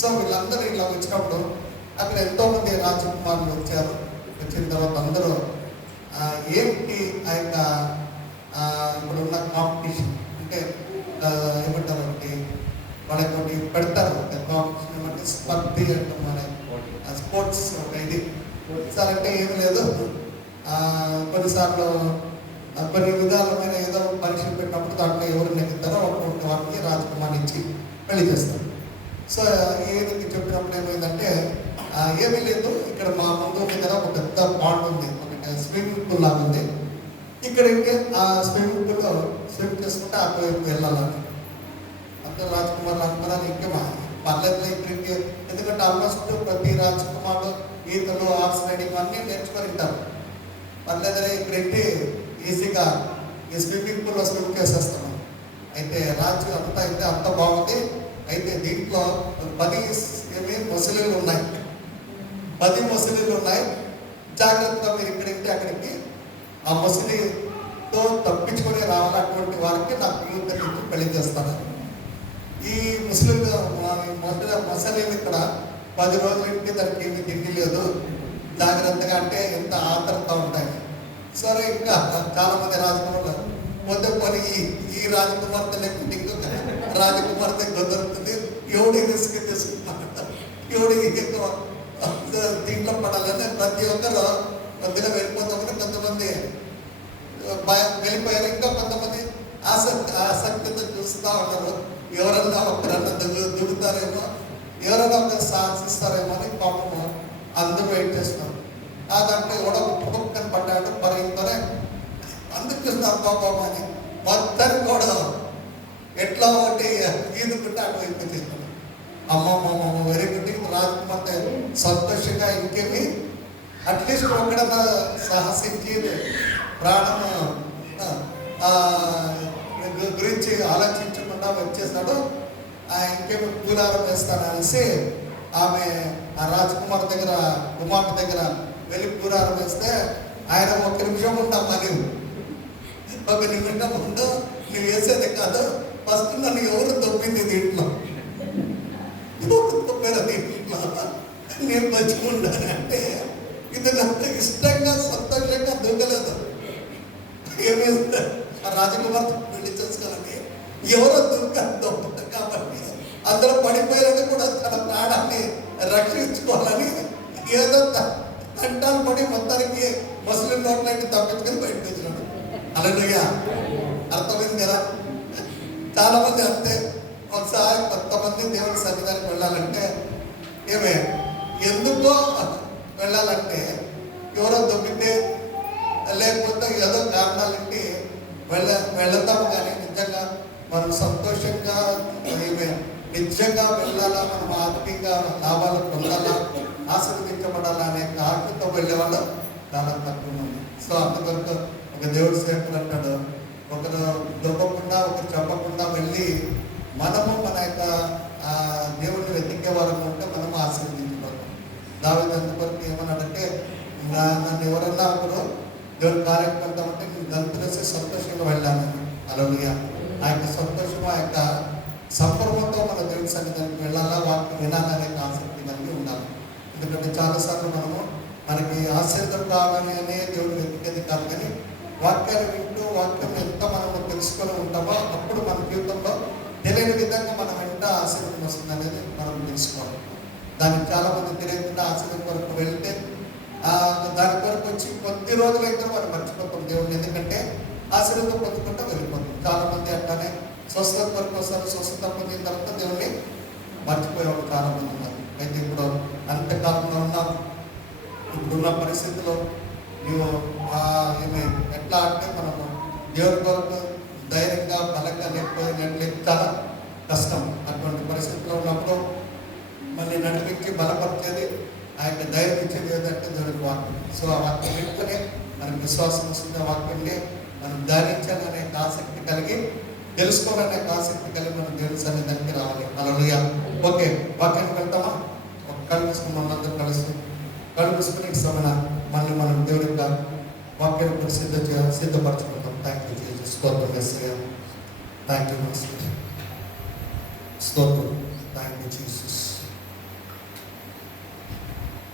So వీళ్ళందరూ ఇలా వచ్చినప్పుడు అక్కడ ఎంతోమంది రాజకుమారులు వచ్చారు. వచ్చిన తర్వాత అందరూ ఏంటి ఆ యొక్క ఇప్పుడున్న కాంపిటీషన్ అంటే ఏమంటారు ఒకటి వాళ్ళకి ఒకటి పెడతారు కాంపిటీషన్ ఏమంటే స్పర్ధి అంటాం మన స్పోర్ట్స్ ఒక ఇది సార్ అంటే ఏమి లేదు. కొన్నిసార్లు కొన్ని విధాలమైన ఏదో పరీక్షలు పెట్టినప్పుడు దాంట్లో ఎవరు నెగ్గుతారో ఒక్కొక్క వారికి రాజకుమార్ని ఇచ్చి పెళ్లి చేస్తారు. సో ఏది చెప్పినప్పుడు ఏమైందంటే ఏమీ లేదు, ఇక్కడ మా ముందు ఉంది కదా ఒక పెద్ద పాండ్ ఉంది, ఒక స్విమ్మింగ్ పూల్ లాగా ఉంది. ఇక్కడికి ఆ స్విమ్మింగ్ పూల్లో స్విమ్ చేసుకుంటే అటువైపు వెళ్ళాలని అందరు రాజకుమారులు అనుకున్నారు. ఇంకా పర్లేదు ఇక్కడికి, ఎందుకంటే ఆల్మోస్ట్ ప్రతి రాజకుమారుడు ఈతలు హార్స్ రైడింగ్ అన్నీ నేర్చుకొని ఉంటారు. పర్లేదనే ఇక్కడెట్టి ఈజీగా ఈ స్విమ్మింగ్ పూల్లో స్విమ్ చేసేస్తాను. అయితే రాజు అంతా అయితే అంత బాగుంది. అయితే దీంట్లో 10 ముసలీలు ఉన్నాయి, 10 ముసలీలు ఉన్నాయి. జాగ్రత్తగా మీరు ఇక్కడికి అక్కడికి ఆ ముసలితో తప్పించుకొని రావాలి. అటువంటి వారికి నా పిల్లలకి పెళ్లి చేస్తాను. ఈ ముస్లింలు ముసలీలు ఇక్కడ 10 రోజులకి దానికి ఏమి తిండి లేదు, జాగ్రత్తగా అంటే ఎంత ఆతరత ఉంటాయి. సరే ఇంకా చాలా మంది రాజకుమారులు పొద్దు పని ఈ రాజకుమార్తె లేకపోతే ఇంకొక రాజకుమార్తె దొరుకుతుంది, ఎవడి రిస్క్ తీసుకుంటారు, ఎవడి దీంట్లో పడాలని ప్రతి ఒక్కరు కొద్దిగా వెళ్ళిపోతామని కొంతమంది వెళ్ళిపోయారు. ఇంకా కొంతమంది ఆసక్తితో చూస్తూ ఉన్నారు, ఎవరన్నా ఒకరన్నా దిగుతారేమో, ఎవరైనా ఒక సాధిస్తారేమో అని పాపము అందరూ వెయిట్ చేస్తున్నారు. ఆ దాంట్లో ఎవడో ఒక్కొక్కని పడ్డాడు పరిగెత్తనే అందుకు చూస్తున్నారు పాపం అని మొత్తాన్ని కూడా ఎట్లా ఒకటి ఈదుకుంటే అటువైపు చేస్తున్నారు. అమ్మమ్మ వెరీ గుడ్. రాజకుమార్తె సంతోషంగా ఇంకేమి అట్లీస్ట్ ఒక్కడన్నా సాహసించి ప్రాణము గురించి ఆలోచించకుండా వచ్చేసాడు. ఇంకేమి పూలారం వేస్తాననేసి ఆమె ఆ రాజకుమార్ దగ్గర కుమార్తె దగ్గర వెళ్ళి పూలారం వేస్తే ఆయన 1 నిమిషం ఉంటామా, నువ్వు 1 నిమిషం ఉండు, నువ్వు వేసేది కాదు, ఫస్ట్ నన్ను ఎవరు దొబ్బింది దీంట్లో, ఎవరు దొబ్బారు దీంట్లో, నేను మంచుకుంటాను అంటే ఇది నాకు ఇష్టంగా సంతోషంగా దొంగలేదు. ఏమి రాజకుమార్తె పెళ్లి చేసుకోవాలని ఎవరో దొంగ కాబట్టి అందరూ పడిపోయారని కూడా తన ప్రాణాన్ని రక్షించుకోవాలని ఏదో తంటాలు పడి మొత్తానికి ముస్లిం నోట్లకి తప్పించుకొని బయటకు వచ్చినాడు. హల్లెలూయా, అర్థమైంది కదా. చాలా మంది అంతే, ఒకసారి కొంతమంది దేవుని సన్నిధానికి వెళ్ళాలంటే ఏమే ఎందుకో వెళ్ళాలంటే ఎవరో దొబ్బితే లేకపోతే ఏదో కారణాలంటే వెళతాము. కానీ నిజంగా మనం సంతోషంగా నిజంగా వెళ్ళాలా, మనం ఆర్థికంగా లాభాలు పొందాలా, ఆశీర్వదించబడాలా అనే ఆత్మతో వెళ్ళేవాళ్ళు చాలా తక్కువ మంది. సో అంతవరకు ఒక దేవుడి సేవకులు అంటాడు, ఒకరు దొబ్బకుండా ఒకరు చెప్పకుండా వెళ్ళి మనము మన యొక్క దేవుడిని వెతికే వారం ఉంటే మనము ఆశీర్వదించబడతాం. దావీదు అంతవరకు ఏమన్నాడంటే, నన్ను ఎవరన్నా ఒకరు దేవుడి కార్యక్రమం వెళ్తామంటే నేను గంతులేసి సంతోషంగా వెళ్ళానని. హల్లెలూయా. ఆ యొక్క సంతోషం, ఆ యొక్క సంపర్కంతో మన దేవుడి సన్నిధానికి వెళ్ళాలా, వాక్యం వినాలనే ఆసక్తి కలిగి ఉండాలి. ఎందుకంటే చాలాసార్లు మనకి ఆశీర్వాదం కావాలని అనే దేవుడు వెతికేది కాదు, కానీ వాక్యాన్ని వింటూ వాక్యం ఎంత మనము తెలుసుకొని ఉంటామో అప్పుడు మన జీవితంలో తెలియని విధంగా మనం వెంట ఆశీర్వాదం వస్తుంది అనేది మనం తెలుసుకోవాలి. దానికి చాలామంది తెలియకుండా ఆశీర్వాదం కొరకు వెళ్తే దాని కొరకు వచ్చి కొద్ది రోజులైతే మనం మర్చిపోతాం దేవుడిని, ఎందుకంటే ఆశీర్వాదం పొందుకుంటూ వెళ్ళిపోతాం. చాలామంది అట్లానే స్వస్థత కొరకు వస్తారు, స్వస్థత పొందిన తర్వాత దేవుడిని మర్చిపోయేవాళ్ళు చాలామంది ఉన్నారు. అయితే ఇప్పుడు అంత్యకాలంలో ఉన్నాం. ఇప్పుడున్న పరిస్థితుల్లో నువ్వు ఏమి ఎట్లా అంటే మనము దేవుడి కొరకు ధైర్యంగా బలంగా లేకపోయినట్లే చాలా కష్టం. అటువంటి పరిస్థితుల్లో ఉన్నప్పుడు మళ్ళీ నడిపించి బలపరిచేది, ఆ యొక్క ధైర్యం ఇచ్చేది ఏదంటే దేవుడికి వాక్యం. సో ఆ వాక్యం వింటూనే మనకు విశ్వాసం వస్తుంది. ఆ వాక్యంని మనం ధ్యానించాలనే ఆసక్తి కలిగి, తెలుసుకోవాలనే ఆసక్తి కలిగి మనం దేవుడి సన్నిధానికి రావాలి. హల్లెలూయా. ఓకే, వాక్యానికి వెళ్తామా? ఒక కళ్ళు మూసుకుని మనందరూ కలిసి కళ్ళు మూసుకుని సమన మళ్ళీ మనం దేవుడి యొక్క వాక్యాన్ని సిద్ధపరచుకుంటాం. Thank you Jesus. స్తోత్రం యేసయ్యా. Thank you master. స్తోత్రం. Thank you Jesus.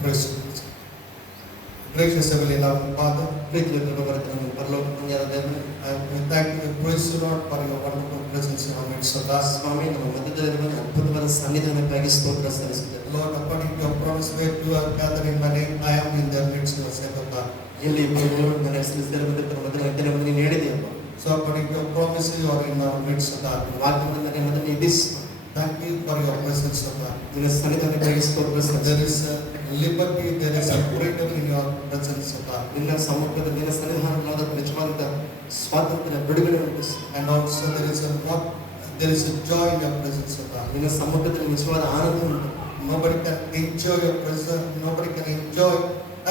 Praise God. Gracious Heavenly Loving Father, ಪ್ರೀತಿಯನ್ನು ಬರೆದ ಪರಲೋಕ ತಂದೆಯಾದ ದೇವರೇ, we thank you and praise you, Lord, for your wonderful presence in our midst of us. ಸ್ವಾಮಿ ನಮ್ಮ ಮಧ್ಯದಲ್ಲಿರುವ ಅದ್ಭುತವಾದ ಸನ್ನಿಧಾನಕ್ಕಾಗಿ ಸ್ತೋತ್ರ ಸಲ್ಲಿಸುತ್ತೇವೆ. Lord, according to your promise, where you are gathered in my name, I am in their midst, you said of God. ಎಲ್ಲಿ ಇಬ್ಬರು ನನ್ನ ಹೆಸರು ಸೇರಿದಂತೆ ಮೊದಲ ಹೆಜ್ಜೆ ನೀನು ಹೇಳಿದೆಯಪ್ಪ. So according to your promise, you are in our midst of God. ವಾಕ್ಯವನ್ನು ಮೊದಲು ಇದಿಸ್ Thank you for your presence of God. ನಿನ್ನ ಸನ್ನಿಧಾನಕ್ಕಾಗಿ ಸ್ತೋತ್ರ There ಸಲ್ಲಿಸುತ್ತೇವೆ. is liberty, there is a freedom in your presence of God. ನಿನ್ನ ಸಮ್ಮುಖದಲ್ಲಿ ನಿನ್ನ ಸನ್ನಿಧಾನವಾದ ನಿಜವಾದ ಸ್ವಾತಂತ್ರ್ಯ ಬಿಡುಗಡೆ ಉಂಟು. And also there is a joy in your presence of God. ನಿನ್ನ ಸಮ್ಮುಖದಲ್ಲಿ ನಿಜವಾದ ಆನಂದ ಉಂಟು. Nobody can enjoy your presence. Nobody can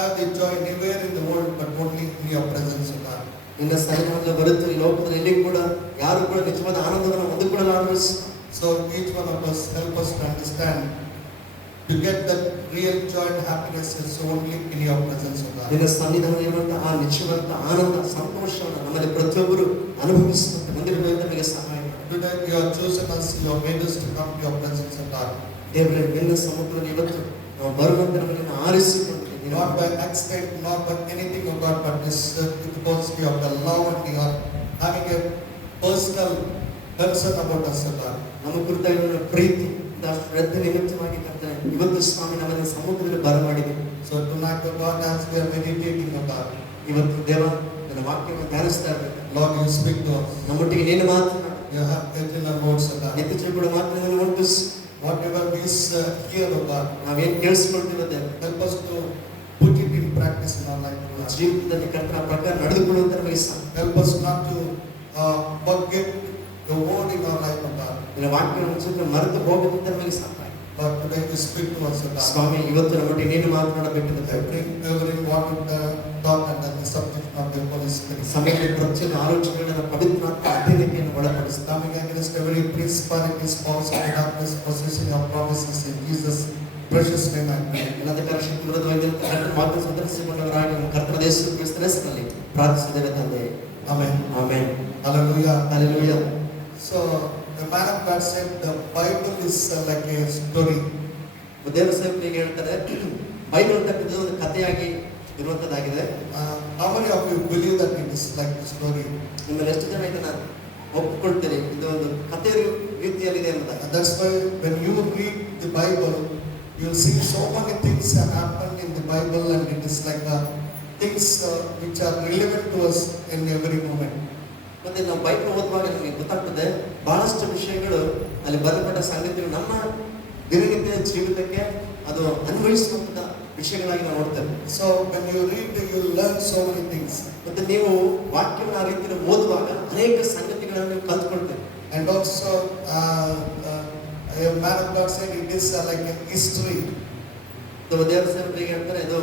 have the joy anywhere in the world, but only in your presence of God. ನಿನ್ನ ಸನ್ನಿಧಾನದ ಹೊರತು ಈ ಲೋಕದಲ್ಲಿ ಎಲ್ಲಿ ಕೂಡ ಯಾರು ಕೂಡ ನಿಜವಾದ ಆನಂದವನ್ನು ಹೊಂದಿಕೊಳ್ಳಲಾರರು. So each one of us help us to understand, to get that real joy and happiness is only in your presence of God. ನಿನ್ನ ಸನ್ನಿಧಾನದಲ್ಲಿರುವಂತಹ ಆ ನಿಜವಾದ ಆನಂದ ಸಂತೋಷವನ್ನು ನಮ್ಮಲ್ಲಿ ಪ್ರತಿಯೊಬ್ಬರು ಅನುಭವಿಸುವಂತೆ ಹೊಂದಿರಬೇಕು ನಮಗೆ ಸಹಾಯ ಮಾಡಿ. Today you have chosen us, you have made us to come to your presence of God. ದೇವರೇ, ನಿನ್ನ ಸಮ್ಮುಖದಲ್ಲಿ ಇವತ್ತು ನಾವು ಬರುವಂತೆ ನಮ್ಮನ್ನು ಆರಿಸಿಕೊಂಡಿದ್ದೀವಿ. Not by accident, not by anything of God, but this because you have the love and you are having a personal concern about us, O God. ನಮ್ಮ ಕುರಿತಾಗಿರುವ ಪ್ರೀತಿ ಶ್ರದ್ಧೆ ನಿಮಿತ್ತವಾಗಿ ಕರ್ತನೆ ಇವತ್ತು ಸ್ವಾಮಿ ನಮ್ಮನ್ನು ಸಮ್ಮುಖದಲ್ಲಿ ಬರಮಾಡಿದ್ದೀವಿ. So tonight, O God, as we are meditating, O God, ಇವತ್ತು ದೇವ ನನ್ನ ವಾಕ್ಯವನ್ನು ಧ್ಯಾನಿಸ್ತಾ ಇರಬೇಕು. Lord, you speak to us. ನಮ್ಮೊಟ್ಟಿಗೆ ನೀನು ಮಾತನಾಡು. You have eternal words, O God. ನಿತ್ಯ ಕೂಡ ಮಾತನ್ನು ಮುಟ್ಟಿಸು. Whatever we hear, O God, ನಾವೇನು ಕೇಳಿಸ್ಕೊಳ್ತೀವಿ ದೇವ, help us to put it in practice in our life, O God. ಜೀವಿತದಲ್ಲಿ ಕರ್ತನ ಪ್ರಕಾರ ನಡೆದುಕೊಳ್ಳುವಂತ ನಮಗೆ ಸಹಾಯ. Help us not to forget the word in our life, O God. ನಿನ್ನ ವಾಕ್ಯವನ್ನು ಸುತ್ತ ಮರೆತು ಹೋಗದಂತೆ ನಮಗೆ ಸಹಾಯ. Lord, today you speak to us, O God. ಸ್ವಾಮಿ, ಇವತ್ತು ನಮ್ಮೊಟ್ಟಿಗೆ ನೀನು ಮಾತನಾಡಬೇಕೆಂದು Every wanted thought and the subject of the Holy Spirit. ಸಮಯದಲ್ಲಿ ಪ್ರತಿಯೊಂದು ಆಲೋಚನೆಗಳನ್ನು ಪವಿತ್ರಾತ್ಮ ಅಧ್ಯಯನಕ್ಕೆ ಒಳಪಡಿಸ್ತಾ Coming against every principalities, powers of darkness, possessing your promises in Jesus' precious name I pray. ಅನಂತಕರ ಶಕ್ತಿ ವಿರೋಧವಾಗಿದ್ದಂಥ ಕರ್ತನ ವಾಕ್ಯ ಸ್ವತಂತ್ರಿಸಿಕೊಂಡವರಾಗಿ ನಮ್ಮ ಕರ್ತನ ಯೇಸು ಕ್ರಿಸ್ತನ ಹೆಸರಿನಲ್ಲಿ ಪ್ರಾರ್ಥಿಸಿದ್ದೇವೆ ತಂದೆ. Amen. Amen. Hallelujah. Hallelujah. So the man of God said the Bible is like a story. ದೇವರ ಸೇವಕರಿಗೆ ಹೇಳ್ತಾರೆ, ಬೈಬಲ್ ಅಂತಕ್ಕಂಥದ್ದು ಒಂದು ಕಥೆಯಾಗಿ ಇರುವಂತದ್ದಾಗಿದೆ. How many of you believe that it is like a story? ನಿಮ್ಮಲ್ಲಿ ಎಷ್ಟು ಜನ ಇದನ್ನ ಒಪ್ಪಿಕೊಳ್ತೀರಿ ಇದು ಒಂದು ಕಥೆ ರೀತಿಯಲ್ಲಿದೆ ಅಂತ? That's why when you read the Bible, you will see so many things have happened in the Bible, and it is like things which are relevant to us in every moment. ಮತ್ತೆ ನಾವು Bible ಓದುವಾಗ ನಮಗೆ ಗೊತ್ತಾಗ್ತದೆ ಬಹಳಷ್ಟು ವಿಷಯಗಳು ಅಲ್ಲಿ ಬರೆಯಲ್ಪಟ್ಟ ಸಂಗತಿಗಳು ನಮ್ಮ ದಿನನಿತ್ಯ ಜೀವಿತಕ್ಕೆ ಅದು ಅನ್ವಯಿಸುವಂತ ವಿಷಯಗಳಾಗಿ ನಾವು ನೋಡ್ತೇವೆ. So when you read, you will learn so many things. ಮತ್ತೆ ನೀವು ವಾಕ್ಯವನ್ನು ಆ ರೀತಿಯಲ್ಲಿ ಓದುವಾಗ ಅನೇಕ ಸಂಗತಿಗಳನ್ನು ನೀವು ಕಲ್ತ್ಕೊಳ್ತೇವೆ. And also a man of God said it is like a history. ದೇವರ ಸೇವಕರಿಗೆ ಹೇಳ್ತಾರೆ ಇದು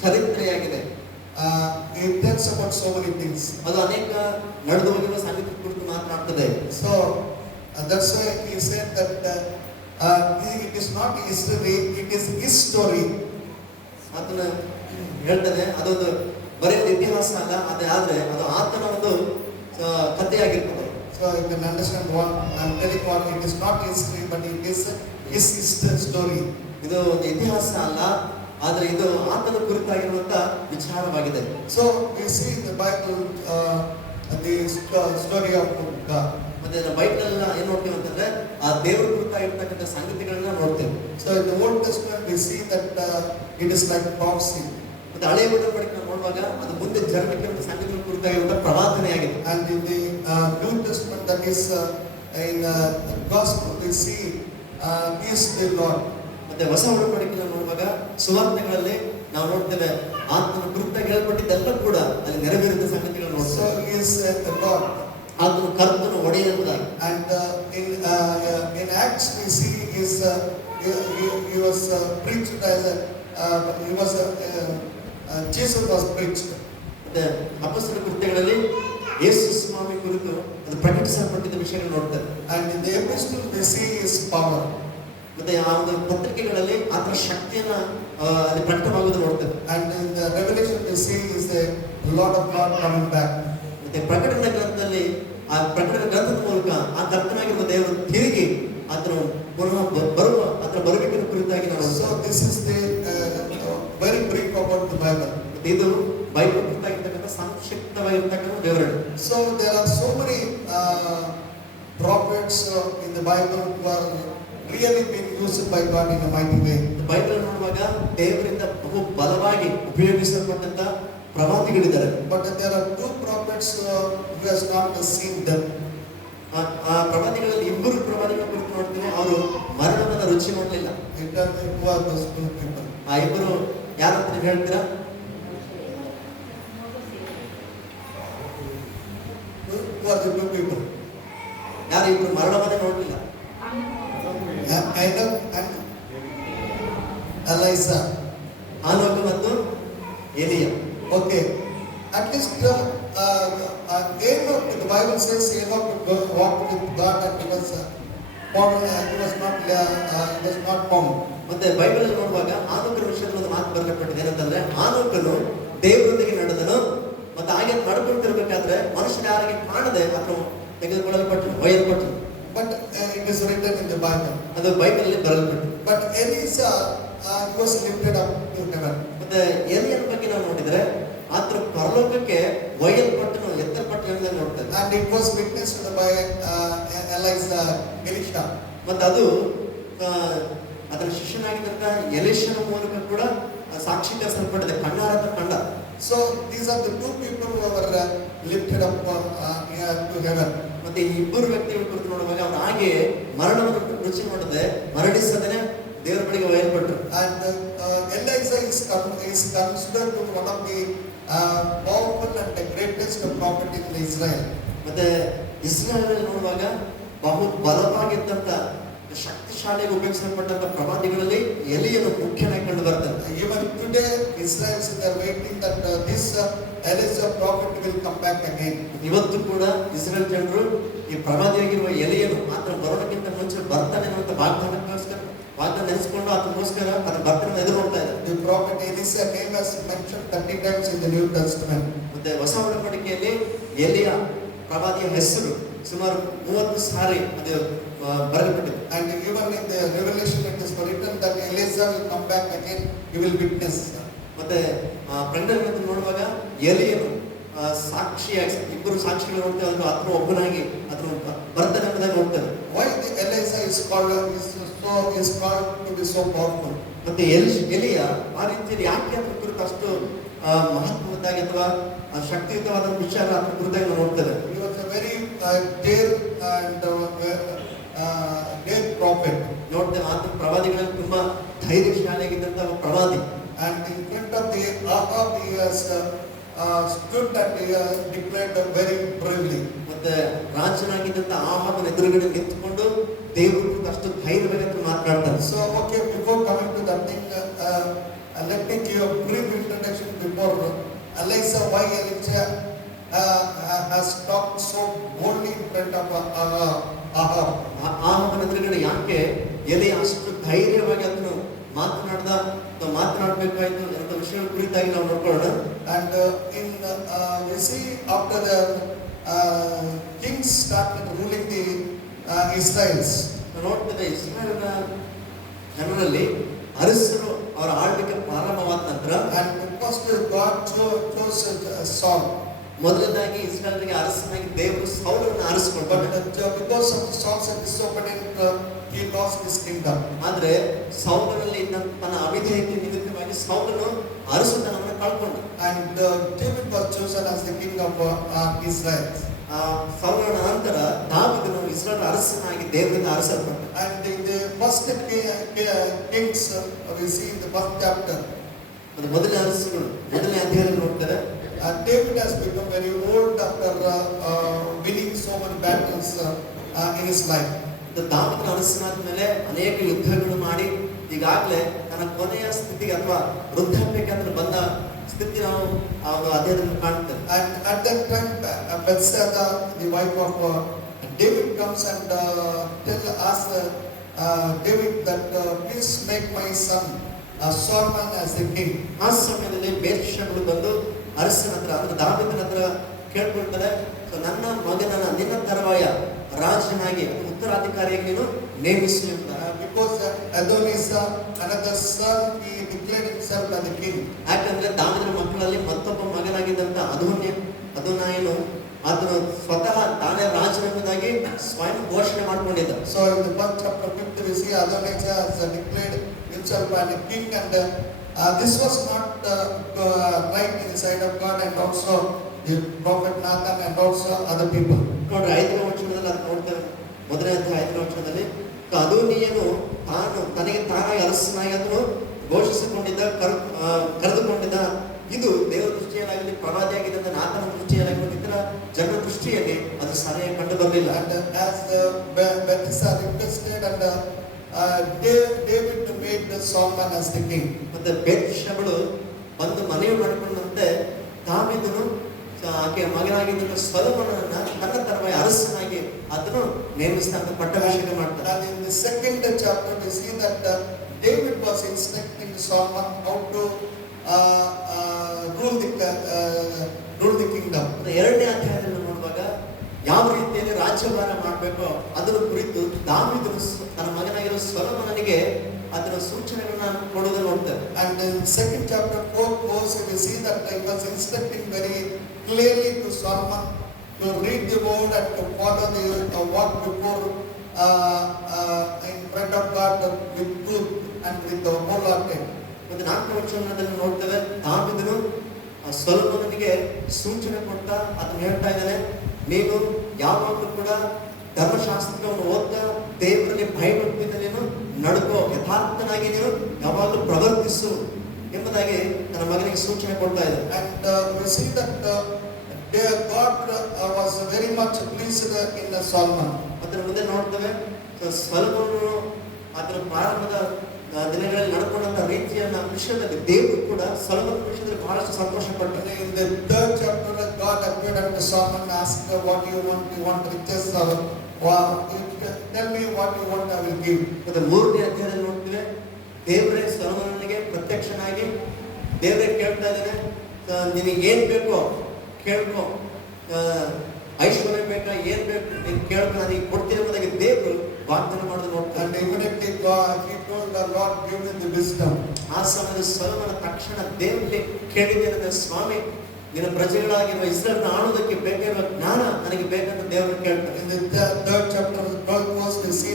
ಚರಿತ್ರೆಯಾಗಿದೆ. It tells about so many things. ಅದು ಅನೇಕ ನಡೆದು ಹೋಗಿರುವ ಸಂಗತಿ ಕುರಿತು ಮಾತನಾಡ್ತದೆ. So that's why he said that it is not history, it is his story. ಅದನ್ನ ಹೇಳ್ತಾನೆ ಅದೊಂದು ಬರೀ ಇತಿಹಾಸ ಅಲ್ಲ, ಆದ್ರೆ ಅದು ಆತನ ಒಂದು ಕಥೆಯಾಗಿರ್ತದೆ. So you can understand what I'm telling. What it is not history, but it is his story. ಇದು ಒಂದು ಇತಿಹಾಸ ಅಲ್ಲ, ಆದ್ರೆ ಇದು ಆತನ ಕುರಿತಾಗಿರುವಂತ ವಿಚಾರವಾಗಿದೆ. So we see in the Bible the story of God. ಮತ್ತೆ ಬೈಬಲ್ ಏನ್ ನೋಡ್ತೀವಿ ಅಂತಂದ್ರೆ ಆ ದೇವರ ಕುರಿತಾಗಿರ್ತಕ್ಕಂಥ ಸಂಗತಿಗಳನ್ನ ನೋಡ್ತೇವೆ. So in the Old Testament we see that it is like prophecy. ಮತ್ತೆ ಹಳೆಯ ಒಡಂಬಡಿಕೆ ನೋಡುವಾಗ ಅದು ಮುಂದೆ ಜರಗಲಿಕ್ಕೆ ಸಂಗತಿಗಳ ಕುರಿತಾಗಿರುವಂತ ಪ್ರವಾದನೆಯಾಗಿದೆ. And in the New Testament, that is in the Gospel, we see He is the Lord. ಮತ್ತೆ ಹೊಸ ಒಡಂಬಡಿಕೆಯನ್ನು ನೋಡುವಾಗ ಸುವಾರ್ತೆಗಳಲ್ಲಿ ನಾವು ನೋಡ್ತೇವೆ ಆತನ ಕುರಿತಾಗಿ ಹೇಳಲ್ಪಟ್ಟಿದ್ದೆಲ್ಲ ಕೂಡ ಅಲ್ಲಿ ನೆರವೇರಿದ ಸಂಗತಿಗಳನ್ನು ನೋಡ್ತೇವೆ. So He is the Lord. ಆತನು ಕರ್ತನು ಒಡೆಯನಾಗಿ. And in Acts we see he was preached as Jesus was preached. ಮತ್ತೆ ಅಪೊಸ್ತಲ ಕೃತ್ಯಗಳಲ್ಲಿ ಯೇಸು ಸ್ವಾಮಿ ಕುರಿತು ಅದು ಪ್ರಕಟಿಸಲ್ಪಟ್ಟಿದ್ದ ವಿಷಯಗಳನ್ನು ನೋಡ್ತೇವೆ. And in the epistle we see His power. ಮತ್ತೆ ಆ ಒಂದು ಪತ್ರಿಕೆಗಳಲ್ಲಿ ಆತನ ಶಕ್ತಿಯನ್ನ ಅಲ್ಲಿ ಪ್ರಕಟವಾಗುವುದು ನೋಡ್ತೇವೆ. And in the Revelation we see is the Lord of God coming back. ಮತ್ತೆ ಪ್ರಕಟಣೆ ಗ್ರಂಥದಲ್ಲಿ ಆ ಪ್ರಕಟಣೆ ಗ್ರಂಥದ ಮೂಲಕ ಆ ಕರ್ತನಾಗಿರುವ ದೇವರು ತಿರುಗಿ ಆತನು ಪುನಃ ಬರುವ ಆತನ ಬರುವಿಕೆಯ ಕುರಿತಾಗಿ ನಾವು. So this is the ಮತ್ತೆ ಇದು ಬೈಬಲ್ ಗೊತ್ತಾಗಿರ್ತಕ್ಕಂಥ ಸಂಕ್ಷಿಪ್ತವಾಗಿರ್ತಕ್ಕಂಥ ವಿವರಣೆ. So there are so many prophets in the Bible who are really being used by God in a mighty way. Bible ನೋಡುವಾಗ ದೇವರಿಂದ ಬಹು ಬಲವಾಗಿ ಉಪಯೋಗಿಸಲ್ಪಟ್ಟಂತ ಪ್ರವಾದಿಗಳಿದ್ದಾರೆ. But there are two prophets who has not seen death. ಆ ಪ್ರವಾದಿಗಳಲ್ಲಿ ಇಬ್ಬರು ಪ್ರವಾದಿಗಳ ಕುರಿತು ನೋಡ್ತೀನಿ, ಅವರು ಮರಣದ ರುಚಿ ನೋಡಲಿಲ್ಲ. You tell me who are those two people? ಆ ಇಬ್ಬರು ಯಾರಂತ ನೀವು ಹೇಳ್ತೀರಾ? Who are the two people? ಯಾರು ಇಬ್ರು ಮರಣವನ್ನೇ ನೋಡಲಿಲ್ಲ? Enoch and Elijah. ಆನೋಕ ಮತ್ತು ಎಲಿಯ. Okay. At least Enoch, the Bible says Enoch walked with God and he was not found. ಮತ್ತೆ ಬೈಬಲ್ ನೋಡುವಾಗ ಆನೋಕನ ವಿಷಯದಲ್ಲಿ ಒಂದು ಮಾತು ಬರೆಯಲ್ಪಟ್ಟಿದೆ. ಏನಂತಂದ್ರೆ ಆನೋಕನು ದೇವರೊಂದಿಗೆ ನಡೆದನು, ಮತ್ತೆ ಹಾಗೆ ನಡ್ಕೊಳ್ತಿರ್ಬೇಕಾದ್ರೆ ಮನುಷ್ಯರು ಯಾರಿಗೆ ಕಾಣದೆ ಅಥವಾ ತೆಗೆದುಕೊಳ್ಳಲ್ಪಟ್ಟರು, ಒಯ್ಯಲ್ಪಟ್ಟರು. But it is written in the Bible. ಅದು ಬೈಬಲ್ ಅಲ್ಲಿ ಬರೆಯಲ್ಪಟ್ಟು. But Elijah was lifted up to heaven. ಮತ್ತೆ ಎಲಿಯನ ಬಗ್ಗೆ ನಾವು ನೋಡಿದ್ರೆ ಆತರ ಪರಲೋಕಕ್ಕೆ ಒಯ್ಯಲ್ಪಟ್ಟನು, ಎತ್ತಲ್ಪಟ್ಟನು ನೋಡ್ತಾರೆ. And it was witnessed by Elisha. ಮತ್ತೆ ಅದು ಅದರ ಶಿಷ್ಯನಾಗಿದ್ದಂತ ಎಲಿಷನ ಮೂಲಕ ಕೂಡ ಸಾಕ್ಷೀಕರಿಸಲ್ಪಟ್ಟಿದೆ, ಕಣ್ಣಾರ ಕಂಡ. So these are the two people who were lifted up to heaven. ಮತ್ತೆ ಈ ಇಬ್ಬರು ವ್ಯಕ್ತಿಗಳ ಕುರಿತು ನೋಡುವಾಗ ಅವರು ಹಾಗೆ ಮರಣವನ್ನು ರುಚಿ ಮಾಡದೆ ಮರಣಿಸದೇನೆ ದೇವರ ಬಳಿಗೆ ಒಯ್ಯಲ್ಪಟ್ಟರು. And Elijah is considered to be one of the powerful and the greatest prophet in Israel. ಮತ್ತೆ ಇಸ್ರಾಯೇಲ್ ನೋಡುವಾಗ ಬಹು ಬಲವಾಗಿದ್ದಂತ ಶಕ್ತಿಶಾಲಿಯಾಗಿ ಉಪಯೋಗಿಸಲ್ಪಟ್ಟಂತ ಪ್ರವಾದಿಗಳಲ್ಲಿ ಎಲಿಯನು ಮುಖ್ಯನಾಗಿ ಕಂಡು ಬರ್ತಾರೆ. Even today Israelites are waiting that this Elijah prophet will come back again. ಇವತ್ತು ಕೂಡ ಇಸ್ರೇಲ್ ಜನರು ಈ ಪ್ರವಾದಿಯಾಗಿರುವ ಎಲಿಯನು ಆತನ ಬರೋದಕ್ಕಿಂತ ಮುಂಚೆ ಬರ್ತಾನೆ ಅನ್ನುವಂತ ವಾಗ್ದಾನ ನೆನೆಸ್ಕೊಂಡು ಆತನಿಗೋಸ್ಕರ ತನ್ನ ಬರ್ತನ ಎದುರು ನೋಡ್ತಾ ಇದ್ದಾರೆ. The prophet Elisha name is mentioned 30 times in the New Testament. ಮತ್ತೆ ಹೊಸ ಒಡಂಬಡಿಕೆಯಲ್ಲಿ ಎಲಿಯ ಪ್ರವಾದಿಯ ಹೆಸರು ಸುಮಾರು 30 ಸಾರಿ ಅದು ಬರೆಯಲ್ಪಟ್ಟಿದೆ. And even in the Revelation it is written that Elijah will come back again, he will witness. ಮತ್ತೆ ಪ್ರಕಟಣೆ ನೋಡುವಾಗ ಎಲಿಯನು ಸಾಕ್ಷಿಯಾಗಿ ಇಬ್ಬರು ಸಾಕ್ಷಿಗಳು ನೋಡ್ತೇವೆ, ಅದ್ರ ಆತನ ಒಬ್ಬನಾಗಿ ಅದನ್ನು ಬರ್ತಾನೆ ಅನ್ನೋದಾಗಿ ನೋಡ್ತೇವೆ. Why the Elijah is called to be so powerful? ಮತ್ತೆ ಎಲಿಯ ಆ ರೀತಿಯಲ್ಲಿ ಯಾಕೆ ಅದ್ರ ಕುರಿತು ಅಷ್ಟು ಮಹತ್ವದ್ದಾಗಿ ಅಥವಾ ಶಕ್ತಿಯುತವಾದ ವಿಚಾರ ಅದ್ರ ಕುರಿತಾಗಿ ನಾವು ನೋಡ್ತೇವೆ. He was a very dare and dare prophet. ನೋಡ್ತೇವೆ ಆತನ ಪ್ರವಾದಿಗಳಲ್ಲಿ ತುಂಬಾ ಧೈರ್ಯಶಾಲಿಯಾಗಿದ್ದಂತ ಪ್ರವಾದಿ. And in front of the Ahab he has stood and he declared very bravely. ಮತ್ತೆ ರಾಜನಾಗಿದ್ದಂತ ಆಹಾಬನ ಎದುರುಗಡೆ ನಿಂತುಕೊಂಡು ದೇವರು ಅಷ್ಟು ಧೈರ್ಯವಾಗಿ ಮಾತನಾಡ್ತಾರೆ. So okay, before coming to that thing, let me give a brief introduction before Elijah. Why Elijah has talked so boldly in front of Ahab? ಆಹಾಬನ ಎದುರುಗಡೆ ಯಾಕೆ ಎಲಿಯ ಅಷ್ಟು ಧೈರ್ಯವಾಗಿ ಅದನ್ನು ಮಾತನಾಡಬೇಕಾಯ್ತು ಅಂತ ವಿಷಯಗಳ ಕುರಿತಾಗಿ ನಾವು ನೋಡ್ಕೊಳ್ಳೋಣ. And we see after the kings started ruling the Israelites. ನೋಡ್ತೇವೆ ಇಸ್ರಾಯೇಲಿನ ಜನರಲ್ಲಿ ಅರಸರು ಅವರ ಆಳ್ವಿಕೆ ಪ್ರಾರಂಭವಾದ ನಂತರ And first God chose Saul. ಮೊದಲನೇದಾಗಿ ಇಸ್ರಾಯೇಲಿಗೆ ಅರಸನಾಗಿ ದೇವರು ಸೌಲನನ್ನು ಆರಿಸಿಕೊಂಡರು. But because of Saul's disobedience, he lost his kingdom. ಆದ್ರೆ ಸೌಲನಲ್ಲಿ ಇದ್ದಂತ ತನ್ನ ಅವಿಧೇಯತೆ ನಿಮಿತ್ತವಾಗಿ ಸೌಲನು ಅರಸತನವನ್ನು ಕಳ್ಕೊಂಡ. And David was chosen as the king of Israel. ಸೌಲನ ನಂತರ ದಾವೀದನು ಇಸ್ರಾಯೇಲ್ ಅರಸನಾಗಿ ದೇವರಿಂದ ಆರಿಸಲ್ಪಟ್ಟ. And in the first kings we see in the first chapter. ಅದು ಮೊದಲನೇ ಅರಸಗಳು ಮೊದಲನೇ ಅಧ್ಯಾಯದಲ್ಲಿ ನೋಡ್ತಾರೆ. David has become very old after winning so many battles in his life. ದಾವೀದನ ಅರಸನಾದ ಮೇಲೆ ಅನೇಕ ಯುದ್ಧಗಳು ಮಾಡಿ ಈಗಾಗಲೇ ತನ್ನ ಕೊನೆಯ ಸ್ಥಿತಿಗೆ ಅಥವಾ ವೃದ್ಧಾಪ್ಯಕ್ಕೆ ಅಂತ ಬಂದ ಸ್ಥಿತಿ ನಾವು ಅಧ್ಯಾಯದಲ್ಲಿ ಕಾಣ್ತೇವೆ. And at that time Bethsaida, the wife of David, comes and asks David that please make my son Solomon as the king. ಆ ಸಮಯದಲ್ಲಿ ಬೇರ್ಷೆಬಳು ಬಂದು ಅರಸನ ಹತ್ರ ಅಂದ್ರೆ ದಾವೀದನ ಹತ್ರ ಕೇಳ್ಕೊಳ್ತಾರೆ, ನನ್ನ ಮಗನನ್ನ ನಿನ್ನ ತರುವಾಯ ರಾಜನಾಗಿ ಉತ್ತರಾಧಿಕಾರಿಯಾಗಿ ನೀನು ನೇಮಿಸಿ ಅಂತ. Because Adonijah, another son, he declared himself as the king. ಯಾಕಂದ್ರೆ ದಾವಿದನ ಮಕ್ಕಳಲ್ಲಿ ಮತ್ತೊಬ್ಬ ಮಗನಾಗಿದ್ದಂತ ಅದೋನಾಯನು ಆತನು ಸ್ವತಃ ತಾನೇ ರಾಜನೆಂಬುದಾಗಿ ಸ್ವಯಂ ಘೋಷಣೆ ಮಾಡಿಕೊಂಡಿದ್ದ. So in the first chapter 50 we see Adonijah has declared himself as the king, and this was not right in the sight of God and also the prophet Nathan and also other people. ನೋಡ್ರಿ 5ನೇ ವಚನದಲ್ಲಿ ಅದು ನೋಡ್ತೇವೆ. ಮೊದಲನೇ ಅಧ್ಯಾಯ 5ನೇ ವಚನದಲ್ಲಿ ಅದೋನಿಯನು ತಾನು ತನಗೆ ತಾನಾಗಿ ಅರಸನಾಗಿ ಅದನ್ನು ಘೋಷಿಸಿಕೊಂಡಿದ್ದ ಕರೆದುಕೊಂಡಿದ್ದ. ಇದು ದೇವರ ದೃಷ್ಟಿಯಲ್ಲಾಗಲಿ ಪ್ರವಾದಿಯಾಗಿದೆ ಅಂತ ನಾತನ ದೃಷ್ಟಿಯಲ್ಲಾಗಲಿ ಇತರ ಜನರ ದೃಷ್ಟಿಯಲ್ಲಿ ಅದು ಸರಿಯಾಗಿ ಕಂಡು ಬರಲಿಲ್ಲ. And as Bethesda requested, and David made Solomon as the king. ಮತ್ತೆ ಬೇತ್ಷೆಬಳು ಒಂದು ಮನವಿ ಮಾಡಿಕೊಂಡಂತೆ ದಾವೀದನು ಆಕೆಯ ಮಗನಾಗಿದ್ದ ಸೊಲೊಮೋನನನ್ನ ತನ್ನ ತರವಾಗಿ ಅರಸನಾಗಿ ಅದನ್ನು ನೇಮಿಸಿದ ಪಟ್ಟಾಭಿಷೇಕ ಮಾಡ್ತಾರೆ. And in the second chapter we see that David was instructing Solomon how to rule the kingdom. ಎರಡನೇ ಅಧ್ಯಾಯದಲ್ಲಿ ನೋಡುವಾಗ ಯಾವ ರೀತಿಯಲ್ಲಿ ರಾಜ್ಯಭಾರ ಮಾಡಬೇಕೋ ಅದರ ಕುರಿತು ದಾವೀದನು ತನ್ನ ಮಗನಾಗಿರೋ ಸೊಲೊಮೋನನಿಗೆ ಅದರ ಸೂಚನೆಗಳನ್ನ ಕೊಡೋದನ್ನು ನೋಡ್ತಾರೆ. And in second chapter 4th verse we see that he was instructing very clearly to Solomon to read the word and to follow the walk before in front of God with truth and with the wholehearted. ಒಂದು 4ನೇ ವಚನದಲ್ಲಿ ನೋಡ್ತೇವೆ ದಾವೀದನು ಸೊಲೊಮೋನನಿಗೆ ಸೂಚನೆ ಕೊಡ್ತಾ ಅದನ್ನ ಹೇಳ್ತಾ ಇದ್ದಾನೆ, ನೀನು ಯಾವಾಗಲೂ ಕೂಡ ಧರ್ಮಶಾಸ್ತ್ರವನ್ನು ಓದ್ತಾ ದೇವರಲ್ಲಿ ಭಯಭಕ್ತಿಯಿಂದ ನೀನು ನಡ್ಕೋ, ಯಥಾರ್ಥನಾಗಿ ನೀನು ಯಾವಾಗಲೂ ಪ್ರವರ್ತಿಸು ಎಂಬುದಾಗಿ ನನ್ನ ಮಗನಿಗೆ ಸೂಚನೆ ಕೊಡ್ತಾ ಇದೆ. And we see that God was very much pleased in Solomon. ಅದರ ಮುಂದೆ ನೋಡ್ತೇವೆ ಸೊಲೊಮೋನನು ಅದರ ಪ್ರಾರಂಭದ ದಿನಗಳಲ್ಲಿ ನಡ್ಕೊಂಡಂತ ರೀತಿಯನ್ನ ವಿಷಯದಲ್ಲಿ ದೇವರು ಕೂಡ ಸೊಲೊಮೋನನ ವಿಷಯದಲ್ಲಿ ಬಹಳಷ್ಟು ಸಂತೋಷ ಪಟ್ಟರು. In the third chapter God appeared unto Solomon and asked, what do you want? You want riches or tell me what you want, I will give. ಮತ್ತೆ 3ನೇ ಅಧ್ಯಾಯದಲ್ಲಿ ನೋಡ್ತೇವೆ ದೇವರೇ ಸೊಲೊಮೋನನಿಗೆ ಪ್ರತ್ಯಕ್ಷನಾಗಿ ದೇವರೇ ಕೇಳ್ತಾ ಇದ್ದಾನೆ, ನಿನಗೆ ಏನ್ ಬೇಕೋ ಕೇಳ್ಕೊ, ಐಶ್ವರ್ಯ ಬೇಕಾ ಏನ್ ಬೇಕು ನೀನು ಕೇಳ್ಕೊ, ನನಗೆ ಕೊಡ್ತೀನಿ ಎಂಬುದಾಗಿ ದೇವರು ವಾಗ್ದಾನ ಮಾಡೋದು ನೋಡ್ತಾರೆ. And immediately he told the Lord, give me the wisdom. ಆ ಸಮಯದ ಸೊಲೊಮೋನ ತಕ್ಷಣ ದೇವರಲ್ಲಿ ಕೇಳಿದ್ದೇನೆ, ಸ್ವಾಮಿ ನಿನ್ನ ಪ್ರಜೆಗಳಾಗಿರುವ ಇಸ್ರಾಯೇಲ್ನ ಆಳುವುದಕ್ಕೆ ಬೇಕಾಗಿರುವ ಜ್ಞಾನ ನನಗೆ ಬೇಕಂತ ದೇವರನ್ನು ಕೇಳ್ತಾರೆ. In the third chapter 12th verse we see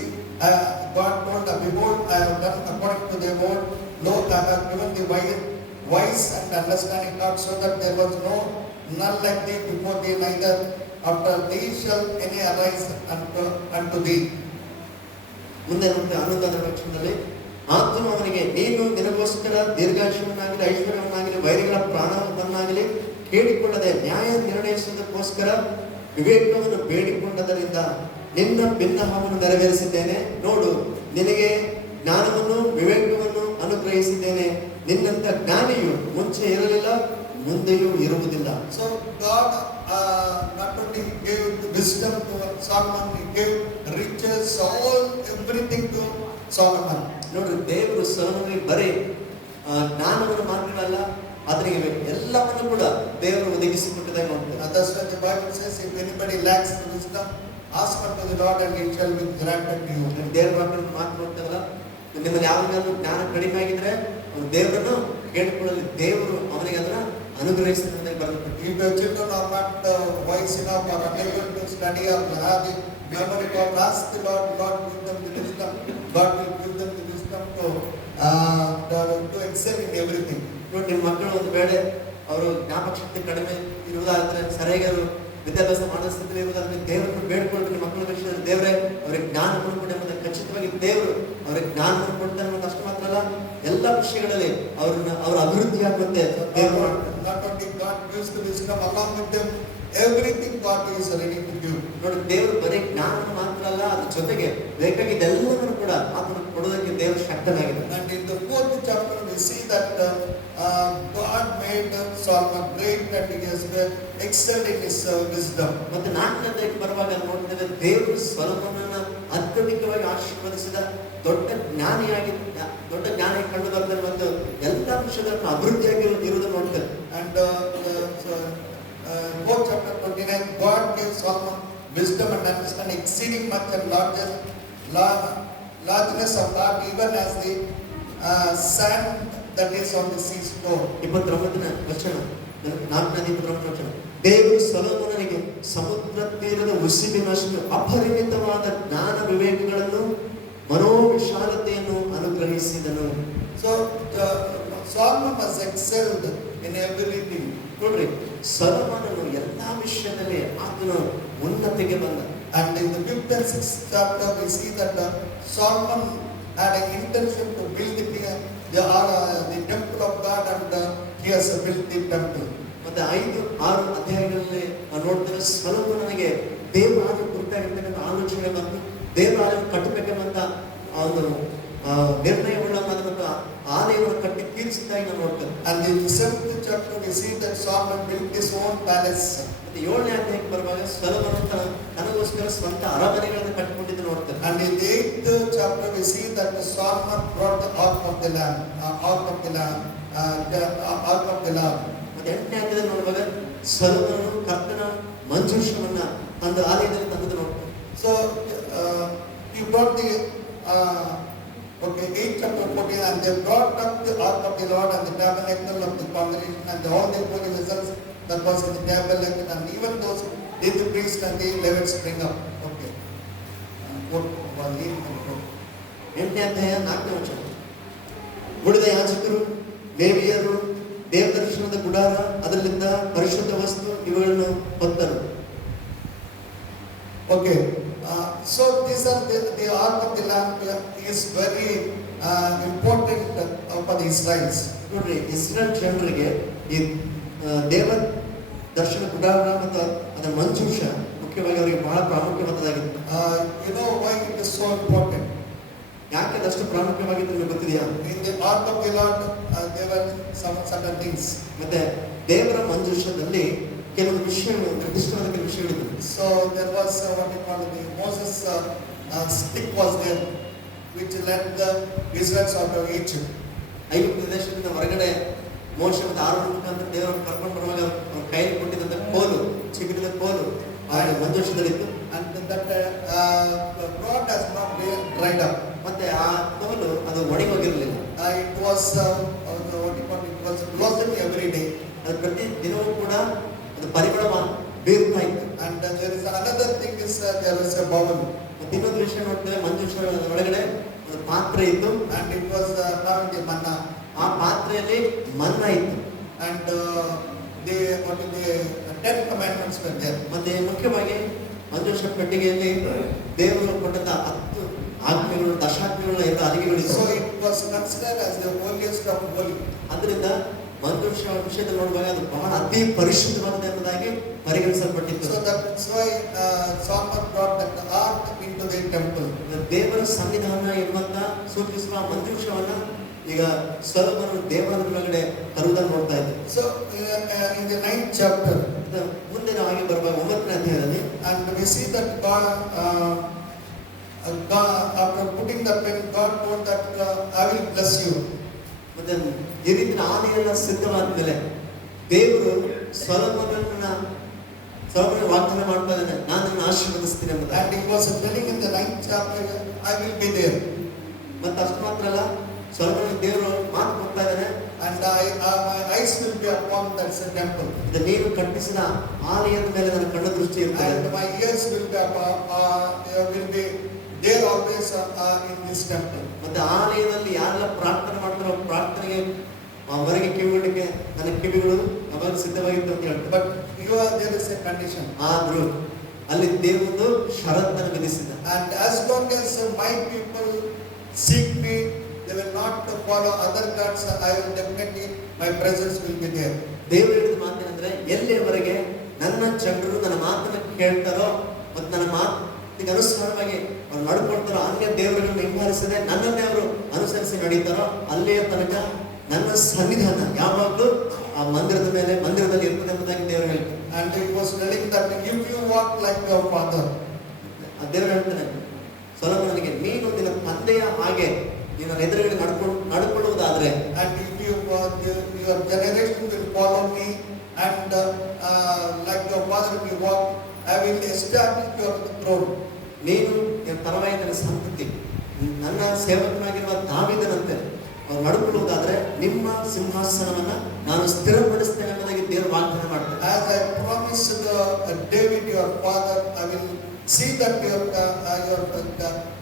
God told, behold, I have done according to their word. Lo, I have given the wise and understanding heart, so that there was none like thee before thee, neither after thee shall any arise unto thee. ಮುಂದೆ ನೋಡಿ 11ನೇ ವಚನದಲ್ಲಿ ಆತನು ಅವನಿಗೆ, ನೀನು ನಿನಗೋಸ್ಕರ ದೀರ್ಘಾಯುಷ್ಯವನ್ನಾಗಲಿ ಐಶ್ವರ್ಯವನ್ನಾಗಲಿ ವೈರಿಗಳ ಪ್ರಾಣವನ್ನಾಗಲಿ ಕೇಳಿಕೊಳ್ಳದೆ ನ್ಯಾಯ ನಿರ್ಣಯಿಸುವುದಕ್ಕೋಸ್ಕರ ವಿವೇಕವನ್ನು ಬೇಡಿಕೊಂಡದರಿಂದ ನಿನ್ನ ಬಿನ್ನಹವನ್ನು ನೆರವೇರಿಸಿದ್ದೇನೆ. ನೋಡು, ನಿನಗೆ ಜ್ಞಾನವನ್ನು ವಿವೇಕವನ್ನು ಅನುಗ್ರಹಿಸಿದ್ದೇನೆ. ನಿನ್ನಂತ ಜ್ಞಾನಿಯು ಮುಂಚೆ ಇರಲಿಲ್ಲ, ಮುಂದೆಯೂ ಇರುವುದಿಲ್ಲ. So God not only gave the wisdom to Solomon, he gave riches, everything to Solomon. ನೋಡ್ರಿ, ದೇವರು ಸೊಲೊಮೋನನಿಗೆ ಬರೀ ಜ್ಞಾನವನ್ನು ಮಾತ್ರವಲ್ಲ, ಅದರಿಗೆ ಎಲ್ಲವನ್ನು ಕೂಡ ದೇವರು ಒದಗಿಸಿಕೊಟ್ಟಿದ್ದಾಗಿ ನೋಡ್ತಾರೆ. That's why the Bible says, if anybody lacks the wisdom, ask unto the Lord and it shall be granted to you. ದೇವರ ವಾಕ್ಯವನ್ನು ಮಾತು ನೋಡ್ತೇವಲ್ಲ, ನಿಮ್ಮಲ್ಲಿ ಯಾರಿಗಾದ್ರೂ ಜ್ಞಾನ ಕಡಿಮೆ ಆಗಿದ್ರೆ ಅವನು ದೇವರನ್ನು ಕೇಳಿಕೊಳ್ಳಲಿ, ದೇವರು ಅವನಿಗೆ ಅದನ್ನ ಅನುಗ್ರಹಿಸಿದ ಬರಬೇಕು. If your children are not wise enough or unable to study or have the memory power, ask the Lord, Lord give them the wisdom. God will give them the wisdom to excel in everything. ನೋಡಿ, ನಿಮ್ಮ ಮಕ್ಕಳು ಒಂದು ವೇಳೆ ಅವರು ಜ್ಞಾಪಕ ಶಕ್ತಿ ಕಡಿಮೆ ಇರುವುದಾದ್ರೆ, ಸರಿಯಾಗಿ ಅವರು ವಿದ್ಯಾಭ್ಯಾಸ ಮಾಡೋ ಸ್ಥಿತಿಯಲ್ಲಿ ಇರುವುದಾದ್ರೆ ದೇವರನ್ನು ಬೇಡ್ಕೊಳ್ಬೇಕು. ನಿಮ್ಮ ಮಕ್ಕಳ ವಿಷಯದಲ್ಲಿ ದೇವರೇ ಅವರಿಗೆ ಜ್ಞಾನವನ್ನು ಕೊಡಿ ಎಂಬುದನ್ನು ಖಚಿತವಾಗಿ ದೇವರು ಅವರಿಗೆ ಜ್ಞಾನವನ್ನು ಕೊಡ್ತಾರೆ ಅನ್ನೋದು ಅಷ್ಟು ಮಾತ್ರ ಅಲ್ಲ, ಎಲ್ಲ ವಿಷಯಗಳಲ್ಲಿ ಅವರ ಅಭಿವೃದ್ಧಿ ಆಗುವಂತೆ ದೇವರು ಮಾಡ್ತಾರೆ. Not only God gives the wisdom, along with them everything God is ready to give. ನೋಡಿ, ದೇವರು ಬರೀ ಜ್ಞಾನವನ್ನು ಮಾತ್ರ ಅಲ್ಲ, ಅದ್ರ ಜೊತೆಗೆ ಬೇಕಾಗಿದ್ದೆಲ್ಲವನ್ನು ಕೂಡ ಆತನು ಕೊಡೋದಕ್ಕೆ ದೇವರು ಶಕ್ತನಾಗಿದೆ. And in the 4th chapter we see that God made Solomon great and he has excelled in his wisdom. ಮತ್ತೆ 4ನೇ ಅಧ್ಯಾಯಕ್ಕೆ ಬರುವಾಗ ನೋಡ್ತೇವೆ, ದೇವರು ಸೊಲೊಮೋನನ ಅತ್ಯಧಿಕವಾಗಿ ಆಶೀರ್ವದಿಸಿದ ದೊಡ್ಡ ಜ್ಞಾನಿಯಾಗಿ ಕಂಡು ಬರ್ತಾರೆ ಮತ್ತು ಎಲ್ಲ ವಿಷಯಗಳನ್ನು ಅಭಿವೃದ್ಧಿಯಾಗಿ ಇರುವುದನ್ನು ನೋಡ್ತೇವೆ. And 4th chapter 29, God gave Solomon wisdom and understanding exceeding much and largeness of heart, even as the sand that is on the seashore. 29ನೇ ವಚನ, 4ನೇ 29ನೇ ವಚನ. ದೇವರು ಸೊಲೊಮೋನನಿಗೆ ಸಮುದ್ರ ತೀರದ ಉಸಿರಿನಷ್ಟು ಅಪರಿಮಿತವಾದ ಜ್ಞಾನ ವಿವೇಕಗಳನ್ನು ಮನೋವಿಶಾಲತೆಯನ್ನು ಅನುಗ್ರಹಿಸಿದನು. So Solomon was excelled in everything. ನೋಡ್ರಿ, ಸೊಲೊಮೋನನು ಎಲ್ಲಾ ವಿಷಯದಲ್ಲಿ ಆತನು ಉನ್ನತಿಗೆ ಬಂದ. And in the 5th and 6th chapter we see that Solomon had an intention to build the temple of God, and he has built the temple. ಮತ್ತೆ 5-6 ಅಧ್ಯಾಯಗಳಲ್ಲಿ ನಾವು ನೋಡ್ತೇವೆ ಸೊಲೊಮೋನನಿಗೆ ದೇವಾಲಯ ಕುರಿತಾಗಿರ್ತಕ್ಕಂಥ ಆಲೋಚನೆ ಬಂತು. ದೇವಾಲಯ ಕಟ್ಟಬೇಕೆಂಬಂತ ಒಂದು ನಿರ್ಣಯವುಳ್ಳ ಮತ್ತು ಆಲಯವನ್ನು ಕಟ್ಟಿ ತೀರಿಸಿದ್ದಾಗಿ ನಾವು ನೋಡ್ತೇವೆ. And in the 7th chapter we see that Solomon built his own palace. ಮತ್ತೆ 7ನೇ ಅಧ್ಯಾಯಕ್ಕೆ ಬರುವಾಗ ಸೊಲೊಮೋನ ತನಗೋಸ್ಕರ ಸ್ವಂತ ಅರಮನೆಗಳನ್ನು ಕಟ್ಟಿಕೊಂಡಿದ್ದು ನೋಡ್ತೇವೆ. And in the 8th chapter we see that Solomon brought the ark of the Lamb. ಮತ್ತೆ 8ನೇ ಅಧ್ಯಾಯದಲ್ಲಿ ನೋಡುವಾಗ ಸೊಲೊಮೋನನು ಕರ್ತನ ಮಂಜೂಷವನ್ನ ತಂದು ಆಲಯದಲ್ಲಿ ತಂದು ನೋಡ್ತೇವೆ. So he brought the 8th chapter 14, and they brought up the ark of the Lord and the tabernacle of the congregation and all the holy vessels that was in the tabernacle, and even those did the priest and the Levites bring up. Okay. 8ನೇ ಅಧ್ಯಾಯ 4ನೇ ವಚನ. ಉಳಿದ ಯಾಜಕರು, ಲೇವಿಯರು ದೇವದರ್ಶನದ ಗುಡಾರ, ಅದರಿಂದ ಪರಿಶುದ್ಧ ವಸ್ತು ಇವುಗಳನ್ನು ಹೊತ್ತರು. Okay. So these are the ark of the Lamb is very important for the Israelites. ನೋಡ್ರಿ, ಇಸ್ರೇಲ್ ಜನರಿಗೆ ಈ ದೇವ ದರ್ಶನ ಗುಡಾರ ಮತ್ತು ಅದರ ಮಂಜೂಷ ಮುಖ್ಯವಾಗಿ ಅವರಿಗೆ ಬಹಳ ಪ್ರಾಮುಖ್ಯವಾದದ್ದಾಗಿತ್ತು. You know why it is so important? ಯಾಕೆ ಅದಷ್ಟು ಪ್ರಾಮುಖ್ಯವಾಗಿತ್ತು ನಿಮಗೆ ಗೊತ್ತಿದೆಯಾ? In the ark of the Lord there were some certain things. ಮತ್ತೆ ದೇವರ ಮಂಜೂಷದಲ್ಲಿ ಕೆಲವು ವಿಷಯಗಳು, ನಿರ್ದಿಷ್ಟವಾದ ಕೆಲವು ವಿಷಯಗಳಿದ್ದವು. So there was what we call the Moses stick was there, which led the Israelites out of Egypt. ಐಗುಪ್ತ ದೇಶದಿಂದ ಹೊರಗಡೆ ಮೋಶೆ ಮತ್ತು ಆರೋನ್ ಮುಖಾಂತರ ದೇವರನ್ನು ಕರ್ಕೊಂಡು ಬರುವಾಗ ಅವ್ರ ಕೈಯಲ್ಲಿ ಕೊಟ್ಟಿದ್ದಂಥ ಕೋಲು, ಚಿಗುರಿದ ಕೋಲು ಆ ಮಂಜೂಷದಲ್ಲಿತ್ತು. And that rod has not been dried up. ಮತ್ತೆ ಆ ಕೋಲು ಅದು ಒಣಗೋಗಿರಲಿಲ್ಲ. It was what we call it was blossom every day. ಅದು ಪ್ರತಿ ದಿನವೂ ಕೂಡ ಅದು ಪರಿಮಳ ಬೀರ್ತಾ ಇತ್ತು. And there is another thing is there was a bowl. ಮತ್ತೆ ಇನ್ನೊಂದು ವಿಷಯ ನೋಡ್ತೇವೆ, ಮಂಜೂಷದ ಒಳಗಡೆ ಒಂದು ಪಾತ್ರೆ ಇತ್ತು. And it was having the manna. ಆ ಪಾತ್ರೆಯಲ್ಲಿ ಮನ್ನಾ ಇತ್ತು. And the 10 commandments were there. ಮತ್ತೆ ಮುಖ್ಯವಾಗಿ ಮಂಜೂಷ ಪೆಟ್ಟಿಗೆಯಲ್ಲಿ ದೇವರು ಕೊಟ್ಟಂತ 10 ಆಜ್ಞೆಗಳು, ದಶಾಜ್ಞೆಗಳ 2 ಅಲಿಗೆಗಳಿವೆ. So it was considered as the holiest of holy. ಅದರಿಂದ ಮಂಜೂಷ ವಿಷಯದಲ್ಲಿ ನೋಡುವಾಗ ಅದು ಬಹಳ ಅತಿ ಪರಿಶುದ್ಧವಾದ ಎಂಬುದಾಗಿ ಪರಿಗಣಿಸಲ್ಪಟ್ಟಿತ್ತು. So that's why Solomon brought that ark into the temple. ದೇವರ ಸನ್ನಿಧಾನ ಎನ್ನುವಂತ ಸೂಚಿಸುವ ಮಂಜೂಷವನ್ನ ಈಗ ಸೊಲೊಮೋನನು ದೇವಾಲಯದೊಳಗಡೆ ತರುವುದನ್ನು ನೋಡ್ತಾ ಇದ್ದೇವೆ. So in the 9th chapter, ಮುಂದೆ ನಾವು ಹಾಗೆ ಬರುವಾಗ 9ನೇ ಅಧ್ಯಾಯದಲ್ಲಿ, and we see that God after putting the pen, God told that I will bless you. ಮತ್ತೆ ಈ ರೀತಿಯ ಆನೆಯೆಲ್ಲ ಸಿದ್ಧವಾದ ಮೇಲೆ ದೇವರು ಸೊಲೊಮೋನನ ವಾಗ್ದಾನ ಮಾಡ್ತಾ ಇದ್ದಾನೆ, ನಾನು ನನ್ನ ಆಶೀರ್ವದಿಸ್ತೀನಿ ಎಂಬುದು. And he was telling in the 9th chapter, I will be there. ಮತ್ತೆ ಅಷ್ಟು ಮಾತ್ರ ಅಲ್ಲ, ಸೊಲೊಮೋನನಿಗೆ ದೇವರು ಮಾತು ಕೊಡ್ತಾ ಇದ್ದಾನೆ, and my eyes will be upon that temple. ಇದು ನೀನು ಕಟ್ಟಿಸಿದ ಆಲಯದ ಮೇಲೆ ನನ್ನ ಕಣ್ಣು ದೃಷ್ಟಿ ಇರ್ತದೆ. And my ears will be there always in this temple. ಮತ್ತೆ ಆಲಯದಲ್ಲಿ ಯಾರೆಲ್ಲ ಪ್ರಾರ್ಥನೆ ಮಾಡ್ತಾರೋ ಪ್ರಾರ್ಥನೆಗೆ ಹೊರಗೆ ಕಿವಿಗೊಡಲಿಕ್ಕೆ ನನ್ನ ಕಿವಿಗಳು ಅವಾಗ ಸಿದ್ಧವಾಗಿತ್ತು ಅಂತ ಹೇಳ್ತಾರೆ. But there is a condition. ಆದ್ರೂ ಅಲ್ಲಿ ದೇವರು ಷರತ್ತನ್ನು ವಿಧಿಸಿದ. And as long as my people seek me, they will not follow other gods. I will definitely, my presence will be there. ದೇವರು ಹೇಳಿದ ಮಾತೇನೆಂದ್ರೆ, ಎಲ್ಲಿಯವರೆಗೆ ನನ್ನ ಜನರು ನನ್ನ ಮಾತನ್ನು ಕೇಳ್ತಾರೋ ಮತ್ತು ನನ್ನ ಮಾತಿಗೆ ಅನುಸಾರವಾಗಿ ಅವ್ರು ನಡ್ಕೊಳ್ತಾರೋ, ಅನ್ಯ ದೇವರುಗಳನ್ನು ಹಿಂಬಾಲಿಸದೆ ನನ್ನನ್ನೇ ಅವರು ಅನುಸರಿಸಿ ನಡೀತಾರೋ ಅಲ್ಲಿಯ ತನಕ ನನ್ನ ಸನ್ನಿಧಾನ ಯಾವಾಗಲೂ ಆ ಮಂದಿರದಲ್ಲಿ ಇರ್ತದೆ ಎಂಬುದಾಗಿ ದೇವರು ಹೇಳ್ತಾರೆ. And he was telling that if you walk like your father, ಆ ದೇವರು ಹೇಳ್ತಾನೆ ಸೊಲೊಮೋನನಿಗೆ, ನೀನು ನಿನ್ನ ತಂದೆಯ ಹಾಗೆ ನಿನ್ನ ಎದುರುಗಡೆ ನಡ್ಕೊಳ್ಳುವುದಾದ್ರೆ, and if your generation will follow me and like your father will walk, I will establish your throne. ನೀನು ನಿನ್ನ ತರುವಾಯ ನನ್ನ ಸಂತತಿ ನನ್ನ ಸೇವಕನಾಗಿರುವ ದಾವೀದನಂತೆ ಅವ್ರು ನಡ್ಕೊಳ್ಳುವುದಾದ್ರೆ ನಿಮ್ಮ ಸಿಂಹಾಸನವನ್ನ ನಾನು ಸ್ಥಿರಪಡಿಸ್ತೇನೆ ಅನ್ನೋದಾಗಿ ದೇವರು ವಾಗ್ದಾನ ಮಾಡ್ತಾರೆ. As I promised David your father, I will see that your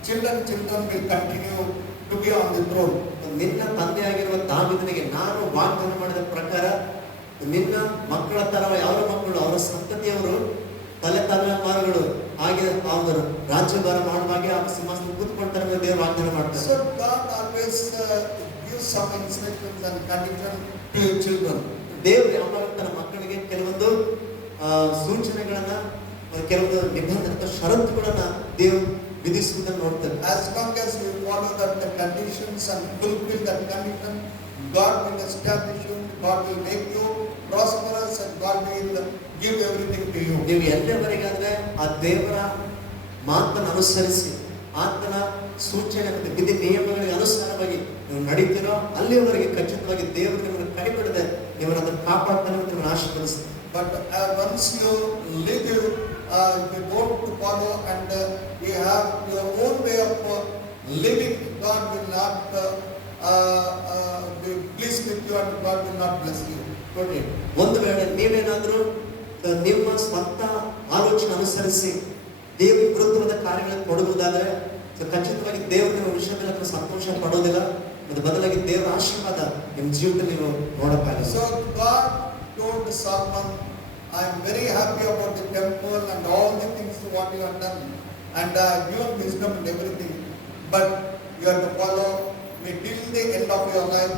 children will continue to be on the throne. ನಿನ್ನ ತಂದೆಯಾಗಿರುವ ದಾವೀದನಿಗೆ ನಾನು ವಾಗ್ದಾನ ಮಾಡಿದ ಪ್ರಕಾರ ನಿನ್ನ ಮಕ್ಕಳ ತರ ಅವರ ಮಕ್ಕಳು ಅವರ ಸಂತತಿಯವರು ತಲೆಮಾರುಗಳು ಹಾಗೆ ಅವರು ರಾಜ್ಯಭಾರ ಮಾಡುವಾಗೆ ಆ ಸಿಂಹಾಸನ ಕೂತ್ಕೊಳ್ತಾರೆ ಅಂತ ದೇವರು ವಾಗ್ದಾನ ಮಾಡ್ತಾರೆ. So God always gives some instructions and conditions to your children. ದೇವರು ಯಾವಾಗ ತನ್ನ ಮಕ್ಕಳಿಗೆ ಕೆಲವೊಂದು ಸೂಚನೆಗಳನ್ನ ಕೆಲವೊಂದು ನಿಬಂಧನೆ ಷರತ್ತುಗಳನ್ನ ದೇವರು ವಿಧಿಸುವುದನ್ನು ನೋಡ್ತಾರೆ. As long as you follow the conditions and fulfill that condition, God will establish you, God will make you prosperous, and God will give everything to you. ನೀವು ಎಲ್ಲಿವರೆಗಾದ್ರೆ ಆ ದೇವರ ಮಾತನ್ನು ಅನುಸರಿಸಿ ಆತನ ಸೂಚನೆ ಮತ್ತು ವಿಧಿ ನಿಯಮಗಳಿಗೆ ಅನುಸಾರವಾಗಿ ನೀವು ನಡೀತೀರೋ ಅಲ್ಲಿಯವರೆಗೆ ಖಚಿತವಾಗಿ ದೇವರು ನಿಮ್ಮನ್ನು ಕೈಬಿಡದೆ ನಿಮ್ಮನ್ನು ಅದನ್ನು ಕಾಪಾಡ್ತಾನೆ ಮತ್ತು ನಿಮ್ಮನ್ನು ಆಶೀರ್ವದಿಸ್ತಾನೆ. But once you live you don't follow and you have your own way of living, God will not be pleased with you and God will not bless you. ನೋಡಿ, ಒಂದು ವೇಳೆ ನೀವೇನಾದ್ರೂ ನಿಮ್ಮ ಸ್ವಂತ ಆಲೋಚನೆ ಅನುಸರಿಸಿ ದೇವರ ವಿರುದ್ಧವಾದ ಕಾರ್ಯಗಳನ್ನು ತೊಡಗುವುದಾದ್ರೆ ಖಚಿತವಾಗಿ ದೇವರು ನಿಮ್ಮ ವಿಷಯದಲ್ಲಿ ಅಥವಾ ಸಂತೋಷ ಪಡೋದಿಲ್ಲ ಮತ್ತು ಬದಲಾಗಿ ದೇವರ ಆಶೀರ್ವಾದ ನಿಮ್ಮ ಜೀವಿತದಲ್ಲಿ ನೀವು ನೋಡಕ್ಕಾಗಲ್ಲ. So God told Solomon, I am very happy about the temple and all the things what you have done, and given wisdom and everything, but you have to follow me till the end of your life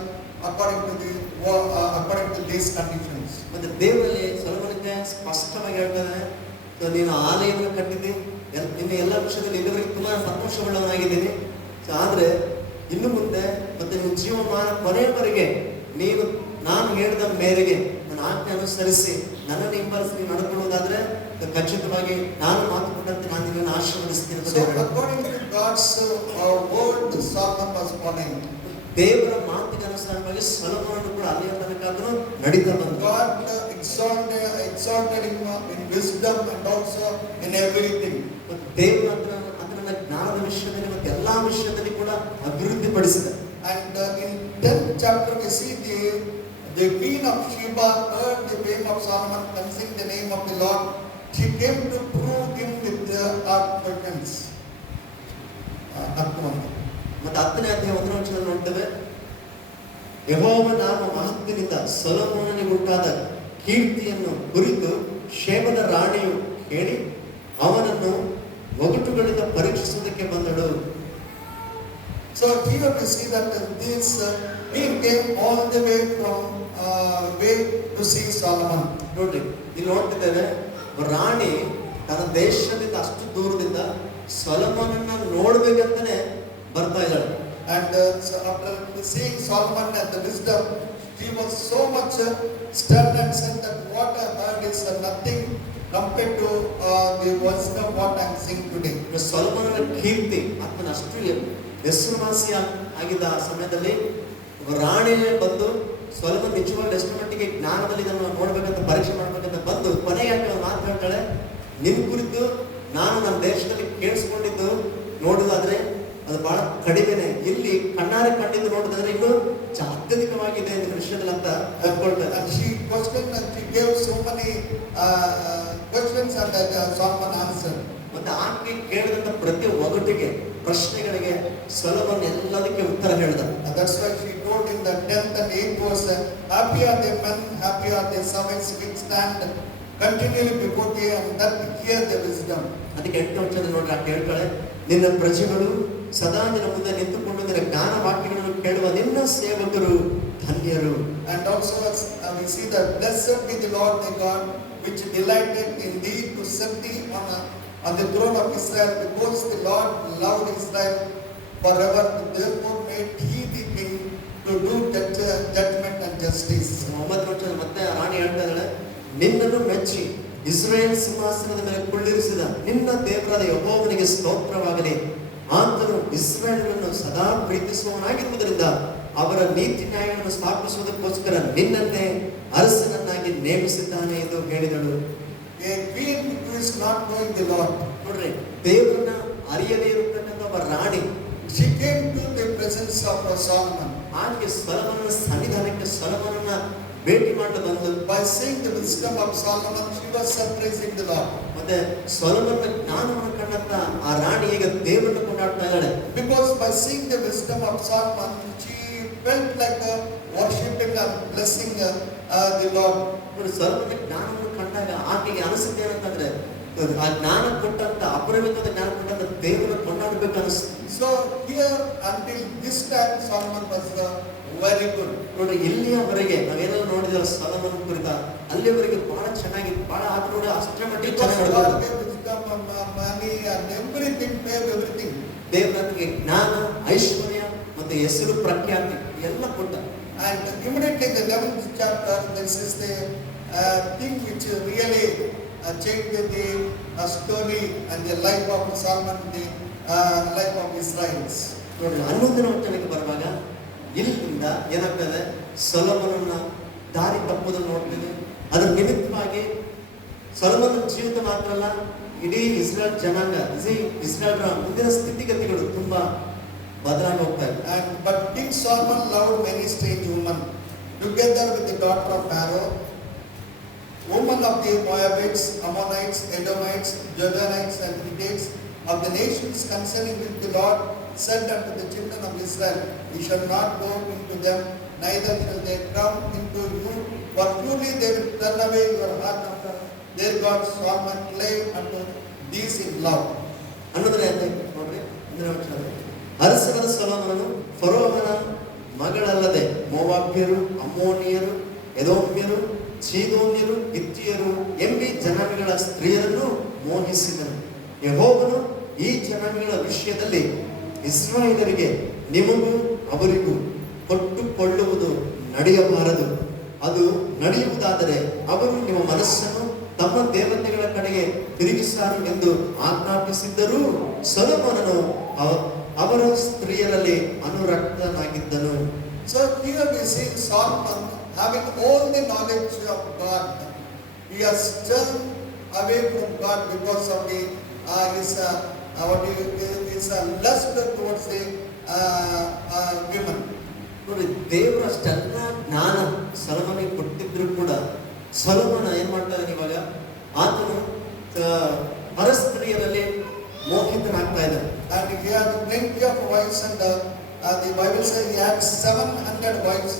according to these conditions. ಮತ್ತೆ ದೇವರಲ್ಲಿ ಸೊಲೊಮೋನನಿಗೆ ಸ್ಪಷ್ಟವಾಗಿ ಹೇಳ್ತಾನೆ, ನೀನು ಆಲಯವನ್ನು ಕಟ್ಟಿದ್ದಿ, ನಿನ್ನ ಎಲ್ಲ ವಿಷಯದಲ್ಲಿ ಇಲ್ಲಿವರೆಗೆ ತುಂಬಾ ಸಂತೋಷವುಳ್ಳವನಾಗಿದ್ದೀನಿ. ಆದ್ರೆ ಇನ್ನು ಮುಂದೆ ಮತ್ತೆ ನಿಮ್ಮ ಜೀವಮಾನ ಕೊನೆಯವರೆಗೆ ನೀನು ನಾನು ಹೇಳಿದ ಮೇರೆಗೆ ನನ್ನ ಆಜ್ಞೆ ಅನುಸರಿಸಿ ನನ್ನನ್ನು ಹಿಂಬಾಲಿಸಿ ನೀವು ನಡ್ಕೊಳ್ಳುವುದಾದ್ರೆ ಖಚಿತವಾಗಿ ನಾನು ಮಾತು ಕೊಟ್ಟಂತೆ ನಾನು ನಿನ್ನನ್ನು ಆಶೀರ್ವದಿಸ್ತೀನಿ ಅಂತ So ದೇವರು according to God's word, Solomon was following. ದೇವರ ಮಾತಿಗೆ ಅನುಸಾರವಾಗಿ ಸೊಲೊಮೋನನು ಕೂಡ ಅಲ್ಲಿಯ ತನಕ ನಡೀತಾ ಬಂದ. God exalted him in wisdom and also in everything. ದೇವರು ಅದನ್ನ ಜ್ಞಾನದ ವಿಷಯದಲ್ಲಿ ಮತ್ತು ಎಲ್ಲಾ ವಿಷಯದಲ್ಲಿ ಕೂಡ ಅಭಿವೃದ್ಧಿ ಪಡಿಸಿದ. And in 10th chapter we see the queen of Sheba heard the fame of Solomon confessing the name of the Lord. She came to prove him with the arguments. ಮತ್ತೆ 10ನೇ ಅಧ್ಯಾಯ 1ನೇ ವಚನದಲ್ಲಿ ನೋಡ್ತೇವೆ, ಯೆಹೋವನ ನಾಮ ಮಹತ್ವದಿಂದ ಸೊಲೊಮೋನನಿಗೆ ಉಂಟಾದ ಕೀರ್ತಿಯನ್ನು ಕುರಿತು ಶೇಬದ ರಾಣಿಯು ಹೇಳಿ ಅವನನ್ನು ಒಗಟುಗಳಿಂದ ಪರೀಕ್ಷಿಸುವುದಕ್ಕೆ ಬಂದಳು. So here we see that this queen came all the way from way to see Solomon. ನೋಡ್ರಿ, ಇಲ್ಲಿ ನೋಡ್ತಿದ್ದೇವೆ ರಾಣಿ ತನ್ನ ದೇಶದಿಂದ ಅಷ್ಟು ದೂರದಿಂದ ಸೊಲೊಮೋನನ್ನ ನೋಡ್ಬೇಕಂತಾನೆ ಬರ್ತಾ ಇದ್ದಾಳೆ. And so after seeing Solomon and the wisdom, he was so much stunned and said that what I heard is nothing compared to the wisdom what I am seeing today. ಸೊಲೊಮೋನನ ಕೀರ್ತಿ ಆತನ ಅಷ್ಟು ಹೆಸರುವಾಸಿ ಆಗಿದ್ದ ಸಮಯದಲ್ಲಿ ರಾಣಿಯೇ ಬಂದು ಸೊಲೊಮೋನ್ ನಿಜವಾಗ್ಲೂ ಎಷ್ಟು ಮಟ್ಟಿಗೆ ಜ್ಞಾನದಲ್ಲಿ ಇದನ್ನು ನೋಡ್ಬೇಕಂತ ಪರೀಕ್ಷೆ ಮಾಡ್ಬೇಕಂತ ಬಂದು ಕೊನೆಗೆ ಮಾತು ಹೇಳ್ತಾಳೆ, ನಿನ್ ಕುರಿತು ನಾನು ನನ್ನ ದೇಶದಲ್ಲಿ ಕೇಳಿಸ್ಕೊಂಡಿದ್ದು ನೋಡುವುದಾದ್ರೆ ಅದು ಬಹಳ ಕಡಿಮೆನೆ, ಇಲ್ಲಿ ಕಣ್ಣಾರೆ ಕಂಡಿದ್ದು ನೋಡುದಾದ್ರೆ ಇನ್ನೂ ಅತ್ಯಧಿಕವಾಗಿದೆ ನಿನ್ನ ವಿಷಯದಲ್ಲಿ ಅಂತ ಹೇಳ್ಕೊಳ್ತಾರೆ. And she questioned and she gave so many questions and Solomon answered. ಮತ್ತೆ ಆಕೆ ಕೇಳಿದಂತ ಪ್ರತಿ ಒಗಟಿಗೆ ಪ್ರಶ್ನೆಗಳಿಗೆ ಸೊಲೊಮೋನ್ ಎಲ್ಲದಕ್ಕೆ ಉತ್ತರ ಹೇಳಿದ. That's why she told in the 10th and 8th verse, happy are the men, happy are the servants which stand continually before thee and that hear the wisdom. ಅದಕ್ಕೆ 8ನೇ ವಚನದಲ್ಲಿ ನೋಡ್ರಿ ಆಕೆ ಹೇಳ್ತಾಳೆ, ನಿನ್ನ ಪ್ರಜೆಗಳು ಸದಾ ನಿನ್ನ ಮುಂದೆ ನಿಂತುಕೊಂಡು ನಿನ್ನ ಜ್ಞಾನ ವಾಕ್ಯಗಳನ್ನು ಕೇಳುವ ನಿನ್ನ ಸೇವಕರು ಧನ್ಯರು. And also we see that blessed be the Lord thy God which delighted in thee to set thee on the throne of Israel, because the Lord loved Israel forever, therefore made he the king to do judgment and justice. 9ನೇ ವಚನ ಮತ್ತೆ ರಾಣಿ ಹೇಳ್ತಾ ಇದ್ದಾಳೆ, ನಿನ್ನನ್ನು ಮೆಚ್ಚಿ ಇಸ್ರಾಯೇಲ್ ಸಿಂಹಾಸನದ ಮೇಲೆ ಕುಳ್ಳಿರಿಸಿದ ನಿನ್ನ ದೇವರಾದ ಯೆಹೋವನಿಗೆ ಸ್ತೋತ್ರವಾಗಲಿ. ಆತನು ಇಸ್ರಾಯೇಲನ್ನು ಸದಾ ಪ್ರೀತಿಸುವವನಾಗಿರುವುದರಿಂದ ಅವರ ನೀತಿ ನ್ಯಾಯವನ್ನು ಸ್ಥಾಪಿಸುವುದಕ್ಕೋಸ್ಕರ ನಿನ್ನನ್ನೇ ಅರಸನನ್ನಾಗಿ ನೇಮಿಸಿದ್ದಾನೆ ಎಂದು ಹೇಳಿದಳು. A queen who is not knowing the Lord. ನೋಡ್ರಿ, ದೇವರನ್ನ ಅರಿಯದೇ ಇರತಕ್ಕಂಥ ಒಬ್ಬ ರಾಣಿ she came to the presence of Solomon. ಆಕೆ ಸೊಲೊಮೋನನ ಸನ್ನಿಧಾನಕ್ಕೆ ಸೊಲೊಮೋನನ ಭೇಟಿ ಮಾಡಲು ಬಂದು By seeing the wisdom of Solomon, she was surprising the Lord. ಮತ್ತೆ ಸೊಲೊಮೋನನ ಜ್ಞಾನವನ್ನು ಕಂಡಂತ ಆ ರಾಣಿ ಈಗ ದೇವರನ್ನು ಕೊಂಡಾಡ್ತಾ ಇದ್ದಾಳೆ. Because by seeing the wisdom of Solomon, she felt like worshipping and blessing the Lord. ನೋಡಿ, ಸೊಲೊಮೋನನ ಜ್ಞಾನವನ್ನು ಕಂಡಾಗ ಆಕೆಗೆ ಅನಿಸುತ್ತೆ ಏನಂತಂದ್ರೆ ಆ ಜ್ಞಾನ ಕೊಟ್ಟಂತ ಅಪರಿಮಿತವಾದ ಜ್ಞಾನ ಕೊಟ್ಟಂತ ದೇವರನ್ನು ಕೊಂಡಾಡಬೇಕು ಅನಿಸ್ತು. So here until this time Solomon was very good. ನೋಡಿ, ಇಲ್ಲಿಯವರೆಗೆ ನಾವೇನೆಲ್ಲ ನೋಡಿದ್ರೆ ಸೊಲೊಮೋನನ ಕುರಿತ ಅಲ್ಲಿಯವರೆಗೆ ಬಹಳ ಚೆನ್ನಾಗಿ ಬಹಳ ಆತ ನೋಡಿ ಅಷ್ಟರ ಮಟ್ಟಿಗೆ Because ಚೆನ್ನಾಗಿ God ನೋಡ್ತಾರೆ. gave wisdom and money and everything, gave everything. ದೇವರಿಗೆ ಜ್ಞಾನ, ಐಶ್ವರ್ಯ ಮತ್ತೆ ಹೆಸರು, ಪ್ರಖ್ಯಾತಿ ಎಲ್ಲ ಕೊಟ್ಟ. And immediately in the 11th chapter, this is the thing which really changed the story and the life of Solomon, the life of Israelites. ನೋಡಿ, 11ನೇ ವಚನಕ್ಕೆ ಬರುವಾಗ ಇಲ್ಲಿಂದ ಏನಾಗ್ತದೆ, ಸೊಲೊಮೋನನ ದಾರಿ ತಪ್ಪುವುದನ್ನು ನೋಡ್ತೇವೆ. ಅದರ ನಿಮಿತ್ತವಾಗಿ ಸೊಲೊಮೋನನ ಜೀವಿತ ಮಾತ್ರ ಅಲ್ಲ, ಇಡೀ ಇಸ್ರಾಯೇಲ್ ಜನಾಂಗ, ಇಸ್ರಾಯೇಲ್ರ ಮುಂದಿನ ಸ್ಥಿತಿಗತಿಗಳು ತುಂಬಾ ಬದಲಾಗಿ ಹೋಗ್ತಾ ಇದೆ. But King Solomon loved many strange women, together with the daughter of Pharaoh, women of the Moabites, Ammonites, Edomites, Jordanites, and Hittites, of the nations concerning which the Lord said unto the children of Israel, ye shall not go into them, neither shall they come into you, for truly they will turn away your heart after their God. Solomon clave unto these in love. ಅನ್ನೋದ್ರೆ ನೋಡ್ರಿ, ಅರಸನಾದ ಸೊಲೊಮೋನನು ಫರೋಹನ ಮಗಳಲ್ಲದೆ ಮೋವಾಬ್ಯರು, ಅಮ್ಮೋನಿಯರು, ಎದೋಮ್ಯರು, ಚೀದೋನ್ಯರು, ಹಿತ್ತಿಯರು ಎಂಬೀ ಜನಾಂಗಗಳ ಸ್ತ್ರೀಯರನ್ನು ಮೋಹಿಸಿದನು. ಯೆಹೋವನು ಈ ಜನಾಂಗಗಳ ವಿಷಯದಲ್ಲಿ ಇಸ್ರಾಯೇಲರಿಗೆ ನಿಮಗೂ ಅವರಿಗೂ ಕೊಟ್ಟುಕೊಳ್ಳುವುದು ನಡೆಯಬಾರದು. ಅದು ನಡೆಯುವುದಾದರೆ ಅವರು ನಿಮ್ಮ ಮನಸ್ಸನ್ನು ತಮ್ಮ ದೇವತೆಗಳ ಕಡೆಗೆ ತಿರುಗಿಸಾರು ಎಂದು ಆಜ್ಞಾಪಿಸಿದ್ದರೂ ಸೊಲೊಮೋನನು ಅವರ ಸ್ತ್ರೀಯರಲ್ಲಿ ಅನುರಕ್ತನಾಗಿದ್ದನು. So here we see Solomon having all the knowledge of God. He has turned away from God because of his lust towards the women. ನೋಡಿ, ದೇವರ ಅಷ್ಟೆಲ್ಲ ಜ್ಞಾನ ಸೊಲೊಮೋನಿಗೆ ಕೊಟ್ಟಿದ್ರು ಕೂಡ ಸೊಲೊಮೋನ ಏನ್ ಮಾಡ್ತಾನೆ, ಇವಾಗ ಆತನು ಪರಸ್ತ್ರೀಯರಲ್ಲಿ ಮೋಹಿತನಾಗ್ತಾ ಇದ್ದಾನೆ. And he had plenty of wives, and the Bible says he had 700 wives,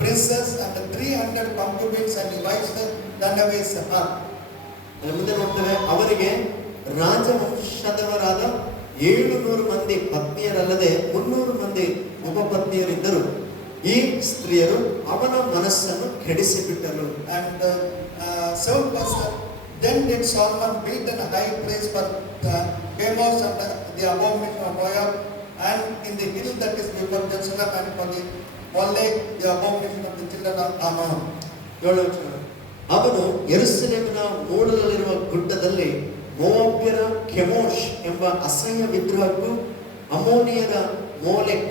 princes, and 300 concubines, and the wives turned away his heart. ಮುಂದೆ ನೋಡ್ತೇವೆ, ಅವರಿಗೆ ರಾಜವಂಶದವರಾದ 700 ಮಂದಿ ಪತ್ನಿಯರಲ್ಲದೆ 300 ಮಂದಿ ಉಪಪತ್ನಿಯರಿದ್ದರು. ಈ ಸ್ತ್ರೀಯರು ಅವನ ಮನಸ್ಸನ್ನು ಕೆಡಿಸಿಬಿಟ್ಟರು. And 7%. Then did Solomon build a high place for Chemosh and the abomination of Moab, and in the hill that is before Jerusalem, and for the Molech, the abomination of the children of Ammon. ಅವನು ಯೆರೂಸಲೇಮಿನ ಮೂಡಲಲ್ಲಿರುವ ಗುಡ್ಡದಲ್ಲಿ ಮೋವಾಬ್ಯರ ಕೆಮೋಷ್ ಎಂಬ ಅಸಹ್ಯ ವಿಗ್ರಹಕ್ಕೂ ಅಮ್ಮೋನಿಯರ ಮೋಲೆಕ್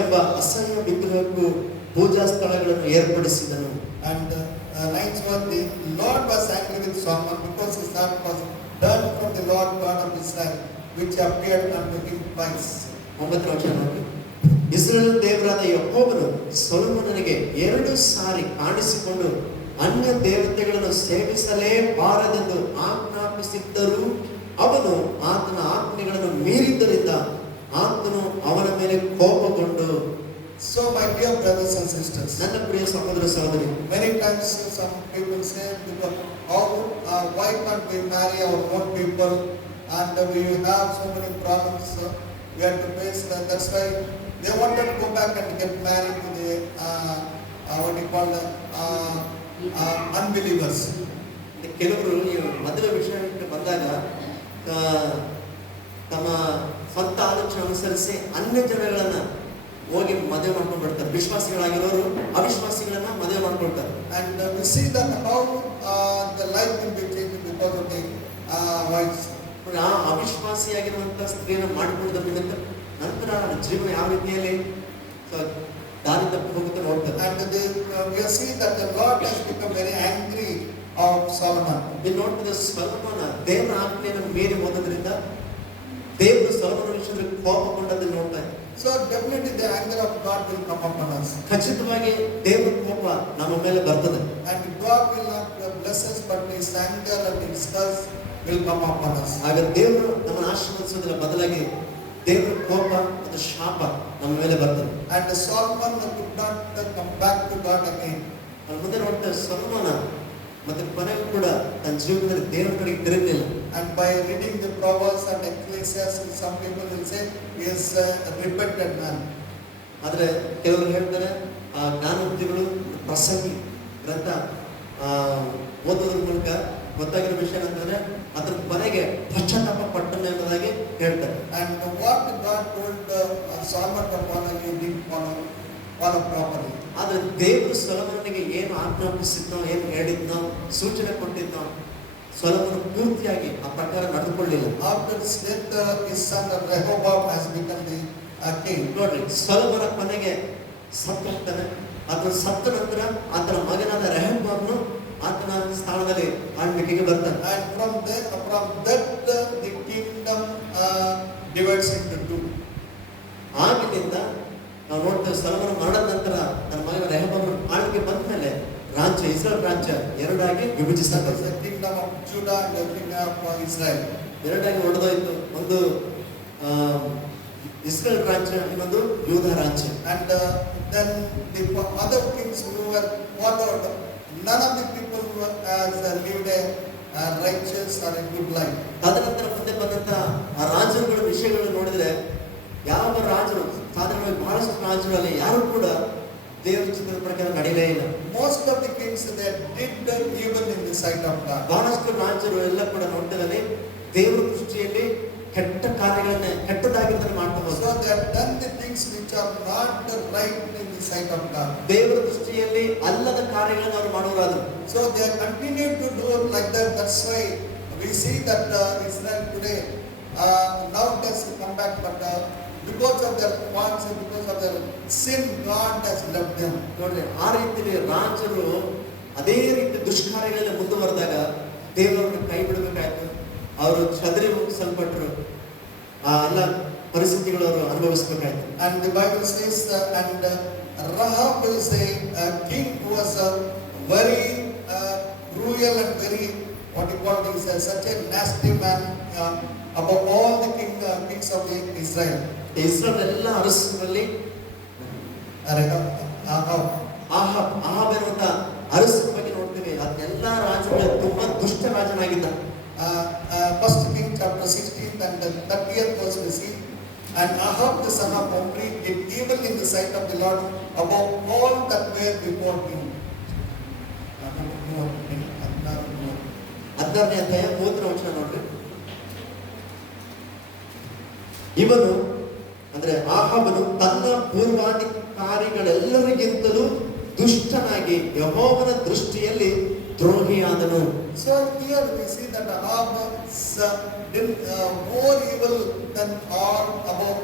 ಎಂಬ ಅಸಹ್ಯ ವಿಗ್ರಹಕ್ಕೂ ಪೂಜಾ ಸ್ಥಳಗಳನ್ನು ಏರ್ಪಡಿಸಿದನು. And 9th verse, the Lord was angry with Solomon because his heart was turned from the Lord God of Israel, which appeared unto him twice. 9ನೇ ವಚನ ನೋಡಿ, ಇಸ್ರಾಯೇಲ್ ದೇವರಾದ ಯೆಹೋವನು ಸೊಲೊಮೋನನಿಗೆ 2 ಸಾರಿ ಕಾಣಿಸಿಕೊಂಡು ಅನ್ಯ ದೇವತೆಗಳನ್ನು ಸೇವಿಸಲೇಬಾರದೆಂದು ಆಜ್ಞಾಪಿಸಿದ್ದರೂ ಅವನು ಆತನ ಆಜ್ಞೆಗಳನ್ನು ಮೀರಿದ್ದರಿಂದ ಆತನು ಅವನ ಮೇಲೆ ಕೋಪಗೊಂಡು. So my dear brothers and sisters, ನನ್ನ ಪ್ರಿಯ ಸಹೋದರ ಸಹೋದರಿ, many times some people say, why can't we marry our own people, and we have so many problems we have to face. That's why they wanted to go back and get married to the unbelievers. ಕೆಲವರು ಈ ಮದುವೆ ವಿಷಯಕ್ಕೆ ಬಂದಾಗ ತಮ್ಮ ಸ್ವಂತ ಆಲೋಚನೆ ಅನುಸರಿಸಿ ಅನ್ಯ ಜನಗಳನ್ನ ಹೋಗಿ ಮದುವೆ ಮಾಡ್ಕೊಂಡು ಬಿಡ್ತಾರೆ. ವಿಶ್ವಾಸಿಗಳಾಗಿರೋರು ಅವಿಶ್ವಾಸಿಗಳನ್ನ ಮದುವೆ ಮಾಡ್ಕೊಳ್ತಾರೆ. And we see that how the life will be changed because of the wives. ಆ ಅವಿಶ್ವಾಸಿಯಾಗಿರುವಂತಹ ಸ್ತ್ರೀಯನ್ನು ಮಾಡಿಕೊಳ್ಳೋದ್ರ ನಿಮಿತ್ತ ನಂತರ ಜೀವನ ಯಾವ ರೀತಿಯಲ್ಲಿ ದಾರಿ ತಪ್ಪಿ ಹೋಗುತ್ತೆ ನೋಡ್ತಾರೆ. And we see that the Lord has become very angry of Solomon. ಇಲ್ಲಿ ನೋಡ್ತಿದ್ದ ಸೊಲೊಮೋನ ದೇವರ ಆಜ್ಞೆಯನ್ನು ಮೀರಿ ಹೋದ್ರಿಂದ ದೇವರು ಸೊಲೊಮೋನನ ವಿಷಯದಲ್ಲಿ ಕೋಪಗೊಂಡದ್ದನ್ನು ನೋಡ್ತಾ ಇದ್ದೀವಿ. So definitely the anger of God will come upon us. ಖಚಿತವಾಗಿ ದೇವರ ಕೋಪ ನಮ್ಮ ಮೇಲೆ ಬರ್ತದೆ. And God will not bless us, but His anger and His curse will come upon us. ಆಗ ದೇವರು ನಮ್ಮನ್ನು ಆಶೀರ್ವದಿಸೋದರ ಬದಲಾಗಿ ದೇವರ ಕೋಪ ಮತ್ತು ಶಾಪ ನಮ್ಮ ಮೇಲೆ ಬರ್ತದೆ. And Solomon could not come back to God again. ಅಲ್ಲಿ ಮುಂದೆ ನೋಡ್ತೇವೆ ಸೊಲೊಮೋನ ಮತ್ತೆ ಕೊನೆಗೂ ಕೂಡ ತನ್ನ ಜೀವನದಲ್ಲಿ ದೇವರ ಕಡೆಗೆ ತಿರುಗಲಿಲ್ಲ. And by reading the Proverbs and Ecclesiastes, some people will say he is a repentant man. ಆದರೆ ಕೆಲವರು ಹೇಳ್ತಾರೆ ಆ ಜ್ಞಾನೋಕ್ತಿಗಳು ಪ್ರಸಂಗಿ ಗ್ರಂಥ ಓದೋದ್ರ ಮೂಲಕ ಗೊತ್ತಾಗಿರೋ ವಿಷಯ ಅಂತಂದ್ರೆ ಅದ್ರ ಕೊನೆಗೆ ಪಶ್ಚಾತ್ತಾಪ ಪಟ್ಟಣ ಎಂಬುದಾಗಿ ಹೇಳ್ತಾರೆ. And what God told Solomon to follow, he did follow properly. ಆದ್ರೆ ದೇವರು ಸೊಲೊಮೋನನಿಗೆ ಏನು ಆಜ್ಞಾಪಿಸಿದ್ನೋ ಏನು ಹೇಳಿದ್ನೋ ಸೂಚನೆ ಕೊಟ್ಟಿದ್ನೋ ಸೊಲೊಮೋನ ಪೂರ್ತಿಯಾಗಿ ಆ ಪ್ರಕಾರ ನಡೆದುಕೊಳ್ಳಿಲ್ಲ. After his death, his son Rehoboam has become the king. ನೋಡ್ರಿ, ಸೊಲೊಮೋನ ಕೊನೆಗೆ ಸತ್ತು ಹೋಗ್ತಾನೆ. ಆತನ ಸತ್ತ ನಂತರ ಆತನ ಮಗನಾದ ರೆಹಬ್ಬಾಮನು ಆತನ ಸ್ಥಾನದಲ್ಲಿ ಆಳ್ವಿಕೆಗೆ ಬರ್ತಾನೆ. And from that the kingdom divides into two. ಆಗಿನಿಂದ ನಾವು ನೋಡ್ತೇವೆ ಸೊಲೊಮೋನ ಮರಣದ ನಂತರ ತನ್ನ ಮಗ ರೆಹಬ್ಬಾಮನ ಆಳ್ವಿಕೆ ಬಂದ ಮೇಲೆ ರಾಜ್ಯ ಇಸ್ರೇಲ್ ರಾಜ್ಯ ಎರಡಾಗಿ ವಿಭಜಿಸ್ತಾರೆ. The kingdom of Judah and the kingdom of Israel. ಎರಡಾಗಿ ಒಡೆದೋಯ್ತು. ಒಂದು ಇಸ್ರೇಲ್ ರಾಜ್ಯ, ಇನ್ನೊಂದು ಯೂದ ರಾಜ್ಯ. And then the other kings who were followed, none of the people who has lived a righteous or a good life. ತದನಂತರ ಮುಂದೆ ಬಂದಂತ ಆ ರಾಜರುಗಳ ವಿಷಯಗಳನ್ನು ನೋಡಿದ್ರೆ ಯಾವ ರಾಜರು ಸಾಧಾರಣವಾಗಿ ಬಹಳಷ್ಟು ರಾಜರಲ್ಲಿ ಯಾರು ಕೂಡ ದೇವರ ಚಿತ್ರದ ಪ್ರಕಾರ ನಡೆಯಲೇ ಇಲ್ಲ. Most of the kings they did evil in the sight of God. ಬಹಳಷ್ಟು ರಾಜರು ಎಲ್ಲ ಕೂಡ ನೋಡ್ತೇವೆ ದೇವರ ದೃಷ್ಟಿಯಲ್ಲಿ ಕೆಟ್ಟ ಕಾರ್ಯಗಳನ್ನೇ ಕೆಟ್ಟದಾಗಿದ್ದನ್ನು ಮಾಡ್ತಾ ಹೋದ್ರು. So they have done the things which are not right in the sight of God. ದೇವರ ದೃಷ್ಟಿಯಲ್ಲಿ ಅಲ್ಲದ ಕಾರ್ಯಗಳನ್ನು ಅವರು ಮಾಡೋರಾದ್ರು. So they have continued to do it like that. That's why we see that Israel today now it has come back, but because of their faults and because of their sin, God has left them. ನೋಡ್ರಿ, ಆ ರೀತಿಯಲ್ಲಿ ರಾಜರು ಅದೇ ರೀತಿ ದುಷ್ಕಾರ್ಯಗಳಲ್ಲಿ ಮುಂದುವರೆದಾಗ ದೇವರನ್ನು ಕೈ ಬಿಡಬೇಕಾಯ್ತು. ಅವರು ಚದರಿ ಹೋಗಿಸಲ್ಪಟ್ಟರು. ಆ ಎಲ್ಲ ಪರಿಸ್ಥಿತಿಗಳು ಅವರು ಅನುಭವಿಸಬೇಕಾಯ್ತು. And the Bible says and Rahab is a king who was very cruel and very what you call is such a nasty man above all the kings of Israel. Israel ಎಲ್ಲ ಅರಸರಲ್ಲಿ ಆಹಾಬ್ ಎನ್ನುವಂತ ಅರಸನ ಬಗ್ಗೆ ನೋಡ್ತೀವಿ. ಅದೆಲ್ಲ ರಾಜರುಗಳ ತುಂಬಾ ದುಷ್ಟ ರಾಜನಾಗಿದ್ದ. First King chapter 16 and the 30th verse we see, and Ahab the son of Omri did evil in the sight of the Lord above all that were before him. 16ನೇ ಅಧ್ಯಾಯ 30ನೇ ವಚನ ನೋಡ್ರಿ. ಇವನು ಅಂದ್ರೆ ಆಹಾಬನು ತನ್ನ ಪೂರ್ವಾಧಿಕಾರಿಗಳೆಲ್ಲರಿಗಿಂತಲೂ ದುಷ್ಟನಾಗಿ ಯೆಹೋವನ ದೃಷ್ಟಿಯಲ್ಲಿ ದ್ರೋಹಿಯಾದನು. So here we see that Ahab did more evil than all above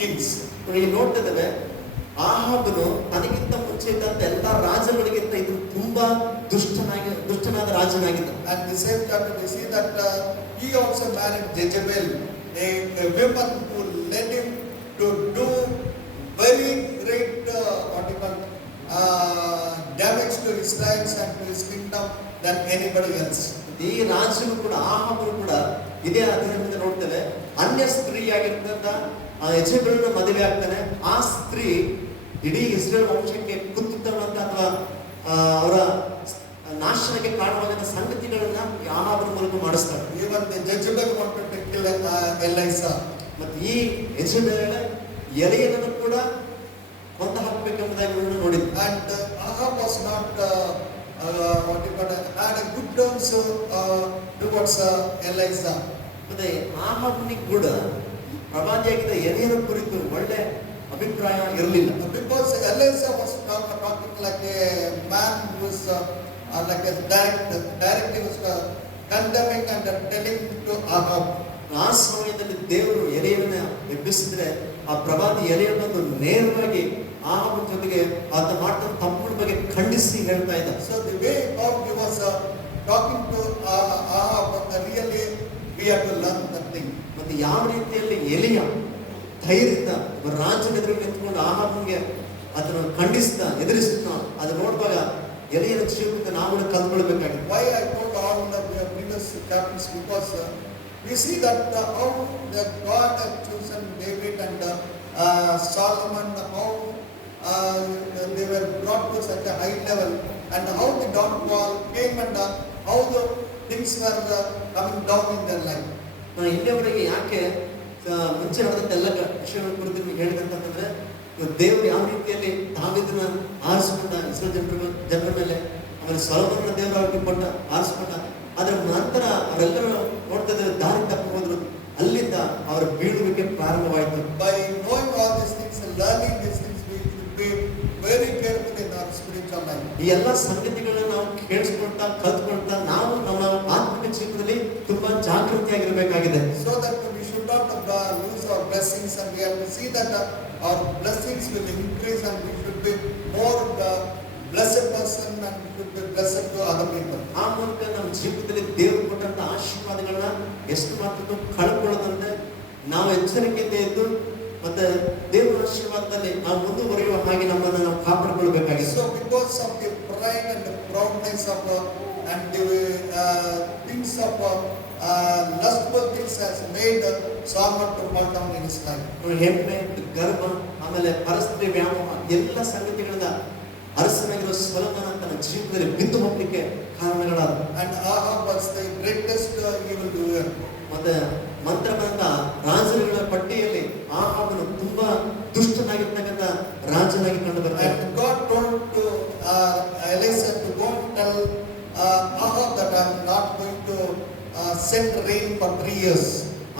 kings. ಈಗ ನೋಡ್ತಿದ್ದೇವೆ ಆಹಾಬನು ತನಗಿಂತ ಮುಂಚೆ ಇದ್ದಂತ ಎಲ್ಲ ರಾಜಗಳಿಗಿಂತ ಇದು ತುಂಬಾ ದುಷ್ಟನಾದ ರಾಜನಾಗಿದ್ದ. And the same chapter we see that he also married Jezebel, a woman who led him to do very great damage to Israel and to his kingdom than anybody else. ಈ ರಾಜನು ಕೂಡ ಆಹಾಬನು ಕೂಡ ಇದೇ ಅಧ್ಯಾಯದಿಂದ ನೋಡ್ತೇವೆ. ಅನ್ಯ ಸ್ತ್ರೀಯಾಗಿರ್ತಂತ ಯೆಜೆಬೆಲನ ಮದುವೆ ಆಗ್ತಾನೆ. ಆ ಸ್ತ್ರೀ ಇಡೀ ಇಸ್ರೇಲ್ ವಂಶಕ್ಕೆ ಕುತ್ತುತ್ತವಂತ ಅಥವಾ ಅವರ ನಾಶನಕ್ಕೆ ಕಾರಣವಾದ ಸಂಗತಿಗಳನ್ನ ಆಹಾಬನ ಮೂಲಕ ಮಾಡಿಸ್ತಾರೆ. Even the Jezebel wanted to kill Elisha. ಮತ್ತೆ ಈ ಯೆಜೆಬೆಲ ಎಲೆಯನ್ನು ಕೂಡ ಕೊಂದು ಹಾಕಬೇಕೆಂಬುದಾಗಿ ನೋಡಿದ್ರು. And Ahab was not had a good terms towards Elisha. ಮತ್ತೆ ಆಹಾಬನಿಗೆ ಕೂಡ ಪ್ರವಾದಿಯಾಗಿದ್ದ ಎಲೆಯರ ಕುರಿತು ಒಳ್ಳೆ ಅಭಿಪ್ರಾಯ ಇರಲಿಲ್ಲ. Because Elisha was talking like a man who was like a directly was condemning and telling to Ahab. ಆ ಸಮಯದಲ್ಲಿ ದೇವರು ಎಲೆಯನ್ನ ಎಬ್ಬಿಸಿದ್ರೆ ಆ ಪ್ರವಾದಿ ಎಲೆಯ ಬಂದು ನೇರವಾಗಿ ಆಹಾಬನ ಜೊತೆಗೆ ಆತ ಮಾಡ್ತಾ ತಪ್ಪುಗಳ ಬಗ್ಗೆ ಖಂಡಿಸಿ ಹೇಳ್ತಾ ಇದ್ದ. So the way how he was talking to Ahab, really we have to learn that thing. ಮತ್ತೆ ಯಾವ ರೀತಿಯಲ್ಲಿ ಎಲಿಯ ಧೈರ್ಯದಿಂದ ಒಬ್ಬ ರಾಜನ ಎದುರು ನಿಂತ್ಕೊಂಡು ಆಹಾಬನಿಗೆ ಅದನ್ನು ಖಂಡಿಸ್ತಾ ಎದುರಿಸ್ತಾ ಅದು ನೋಡುವಾಗ ಎಲಿಯನ ಜೀವನದಿಂದ ನಾವು ಕಲ್ತ್ಕೊಳ್ಬೇಕಾಗಿದೆ. Why I told all the previous chapters, because we see that how that God has chosen David and Solomon, how they were brought to such a high level, and how the downfall came, and how the things were coming down in their life. ನಾನು ಇಲ್ಲಿಯವರೆಗೆ ಯಾಕೆ ಮುಂಚೆ ನಡೆದಂತ ಎಲ್ಲ ವಿಷಯಗಳ ಕುರಿತು ನಿಮಗೆ ಹೇಳಿದಂತಂದ್ರೆ, ದೇವರು ಯಾವ ರೀತಿಯಲ್ಲಿ ದಾವೀದನ ಆರಿಸಿಕೊಂಡ ಇಸ್ರಾಯೇಲ್ ಜನರ ಮೇಲೆ, ಆಮೇಲೆ ಸೊಲೊಮೋನನ ದೇವರು ಅವರಿಗೆ ಕೊಟ್ಟ ಆರಿಸಿಕೊಂಡ, ಅದರ ನಂತರ ಅವರೆಲ್ಲರೂ ನೋಡ್ತಾ ಇದ್ದಾರೆ ದಾರಿ ತಪ್ಪಿ ಹೋದ್ರು, ಅಲ್ಲಿಂದ ಅವರ ಬೀಳುವಿಕೆ ಪ್ರಾರಂಭವಾಯಿತು. By knowing all these things and learning these things, we should be very careful in our spiritual life. ಈ ಎಲ್ಲ ಸಂಗತಿಗಳನ್ನ ನಾವು ಕೇಳಿಸ್ಕೊಳ್ತಾ ಕಲ್ತ್ಕೊಳ್ತಾ ನಾವು ನಮ್ಮ ಆತ್ಮಿಕ ಜೀವನದಲ್ಲಿ ತುಂಬಾ ಜಾಗೃತಿಯಾಗಿರ್ಬೇಕಾಗಿದೆ. So that we should not lose our blessings, and we have to see that our blessings will increase, and we should be more blessed person, and we should be blessed to other people. ಆ ಮೂಲಕ ನಮ್ಮ ಜೀವನದಲ್ಲಿ ದೇವರು ಕೊಟ್ಟಂತ ಆಶೀರ್ವಾದಗಳನ್ನ ಎಷ್ಟು ಮಾತ್ರ ಕಳ್ಕೊಳ್ಳದಂತೆ ನಾವು ಎಚ್ಚರಿಕೆಯಿಂದ ಇದ್ದು ಮತ್ತೆ ದೇವರ ಆಶೀರ್ವಾದದಲ್ಲಿ ನಾವು ಮುಂದುವರಿಯುವ ಹಾಗೆ ನಮ್ಮನ್ನು ನಾವು ಕಾಪಾಡಿಕೊಳ್ಳಬೇಕಾಗಿದೆ. So because of the pride and the proudness of and the things of lustful things has made Solomon to fall down in his life. ಹೆಮ್ಮೆ, ಗರ್ವ, ಆಮೇಲೆ ಪರಸ್ತ್ರೀ ವ್ಯಾಮೋಹ ಎಲ್ಲ ಸಂಗತಿಗಳಿಂದ ಅರಸನಾಗಿರುವ ಸೊಲೊಮೋನ ತನ್ನ ಜೀವನದಲ್ಲಿ ಬಿದ್ದು ಹೋಗ್ಲಿಕ್ಕೆ ಕಾರಣಗಳಾದ. And Ahab was the greatest evil doer. ಮತ್ತೆ ಮಂತ್ರಬಂಧ ರಾಜರುಗಳ ಪಟ್ಟಿಯಲ್ಲಿ ಆಹಾಬನು ತುಂಬಾ ದುಷ್ಟನಾಗಿರ್ತಕ್ಕಂಥ ರಾಜನಾಗಿ ಕಂಡು ಬರ್ತಾರೆ. And God told to Elisha to go and tell Ahab that I am not going to send rain for 3 years.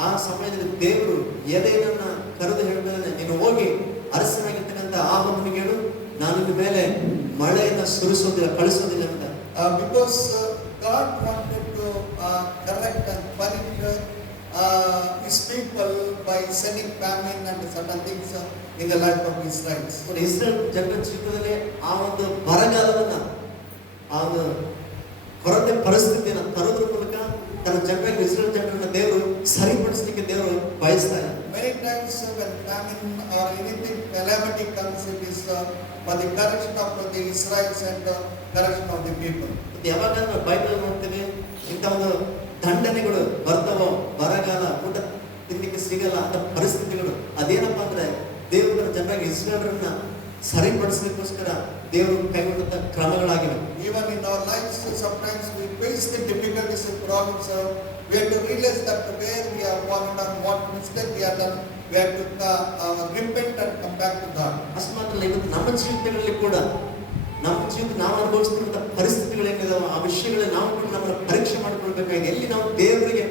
ಆ ಸಮಯದಲ್ಲಿ ದೇವರು ಎದೆಯನ್ನ ಕರೆದು ಹೇಳಿದ್ರೆ, ನೀನು ಹೋಗಿ ಅರಸನಾಗಿರ್ತಕ್ಕಂಥ ಆಹಾಬನಿಗೆ ಹೇಳು, ನಾನು ನಿಮ್ಮ ಮೇಲೆ ಮಳೆಯನ್ನ ಸುರಿಸೋದಿಲ್ಲ, ಕಳಿಸೋದಿಲ್ಲ ಅಂತ. Because God wanted to correct and punish his people by sending famine and certain things in the life of Israelites. Israel ಜನರ ಜೀವನದಲ್ಲಿ ಆ ಒಂದು ಬರಗಾಲವನ್ನ, ಆ ಒಂದು ಕೊರತೆ ಪರಿಸ್ಥಿತಿಯನ್ನು ತರೋದ್ರ ಮೂಲಕ ತನ್ನ ಜನರಿಗೆ ಇಸ್ರೇಲ್ ಜನರನ್ನ ದೇವರು ಸರಿಪಡಿಸಲಿಕ್ಕೆ ದೇವರು ಬಯಸ್ತಾರೆ. Many times when famine or anything calamity comes, it is for the correction of the Israelites and the correction of the people. ಯಾವಾಗ ನಾವು ಬೈಬಲ್ ನೋಡ್ತೇವೆ ಇಂಥ ಒಂದು ದಂಡನೆಗಳು ಬರ್ತಾವೋ, ಬರಗಾಲ, ಊಟ ತಿನ್ಲಿಕ್ಕೆ ಸಿಗಲ್ಲ ಅಂತ ಪರಿಸ್ಥಿತಿಗಳು, ಅದೇನಪ್ಪ ಅಂದ್ರೆ ದೇವರ ಜನರಿಗೆ ಇಸ್ರೇಲರನ್ನ ಸರಿಪಡಿಸಲಿಕ್ಕೋಸ್ಕರ ದೇವರು ಕೈಗೊಂಡಂತ ಕ್ರಮಗಳಾಗಿವೆ. Even in our lives, sometimes we face the difficulties and problems. We have to realize that where we have fallen and what mistake we have done, we have to repent and come back to God. ಅಷ್ಟಮಾತ್ರ ಇವತ್ತು ನಮ್ಮ ಜೀವಿತಗಳಲ್ಲಿ ಕೂಡ ನಮ್ಮ ಜೀವಿತ ನಾವು ಅನುಭವಿಸ್ತಿರುವಂತಹ ಪರಿಸ್ಥಿತಿಗಳೇನಿದಾವೆ ಆ ವಿಷಯಗಳಲ್ಲಿ ನಾವು ಕೂಡ ನಮ್ಮನ್ನು ಪರೀಕ್ಷೆ ಮಾಡಿಕೊಳ್ಬೇಕಾಗಿದೆ. ಎಲ್ಲಿ ನಾವು ದೇವರಿಗೆ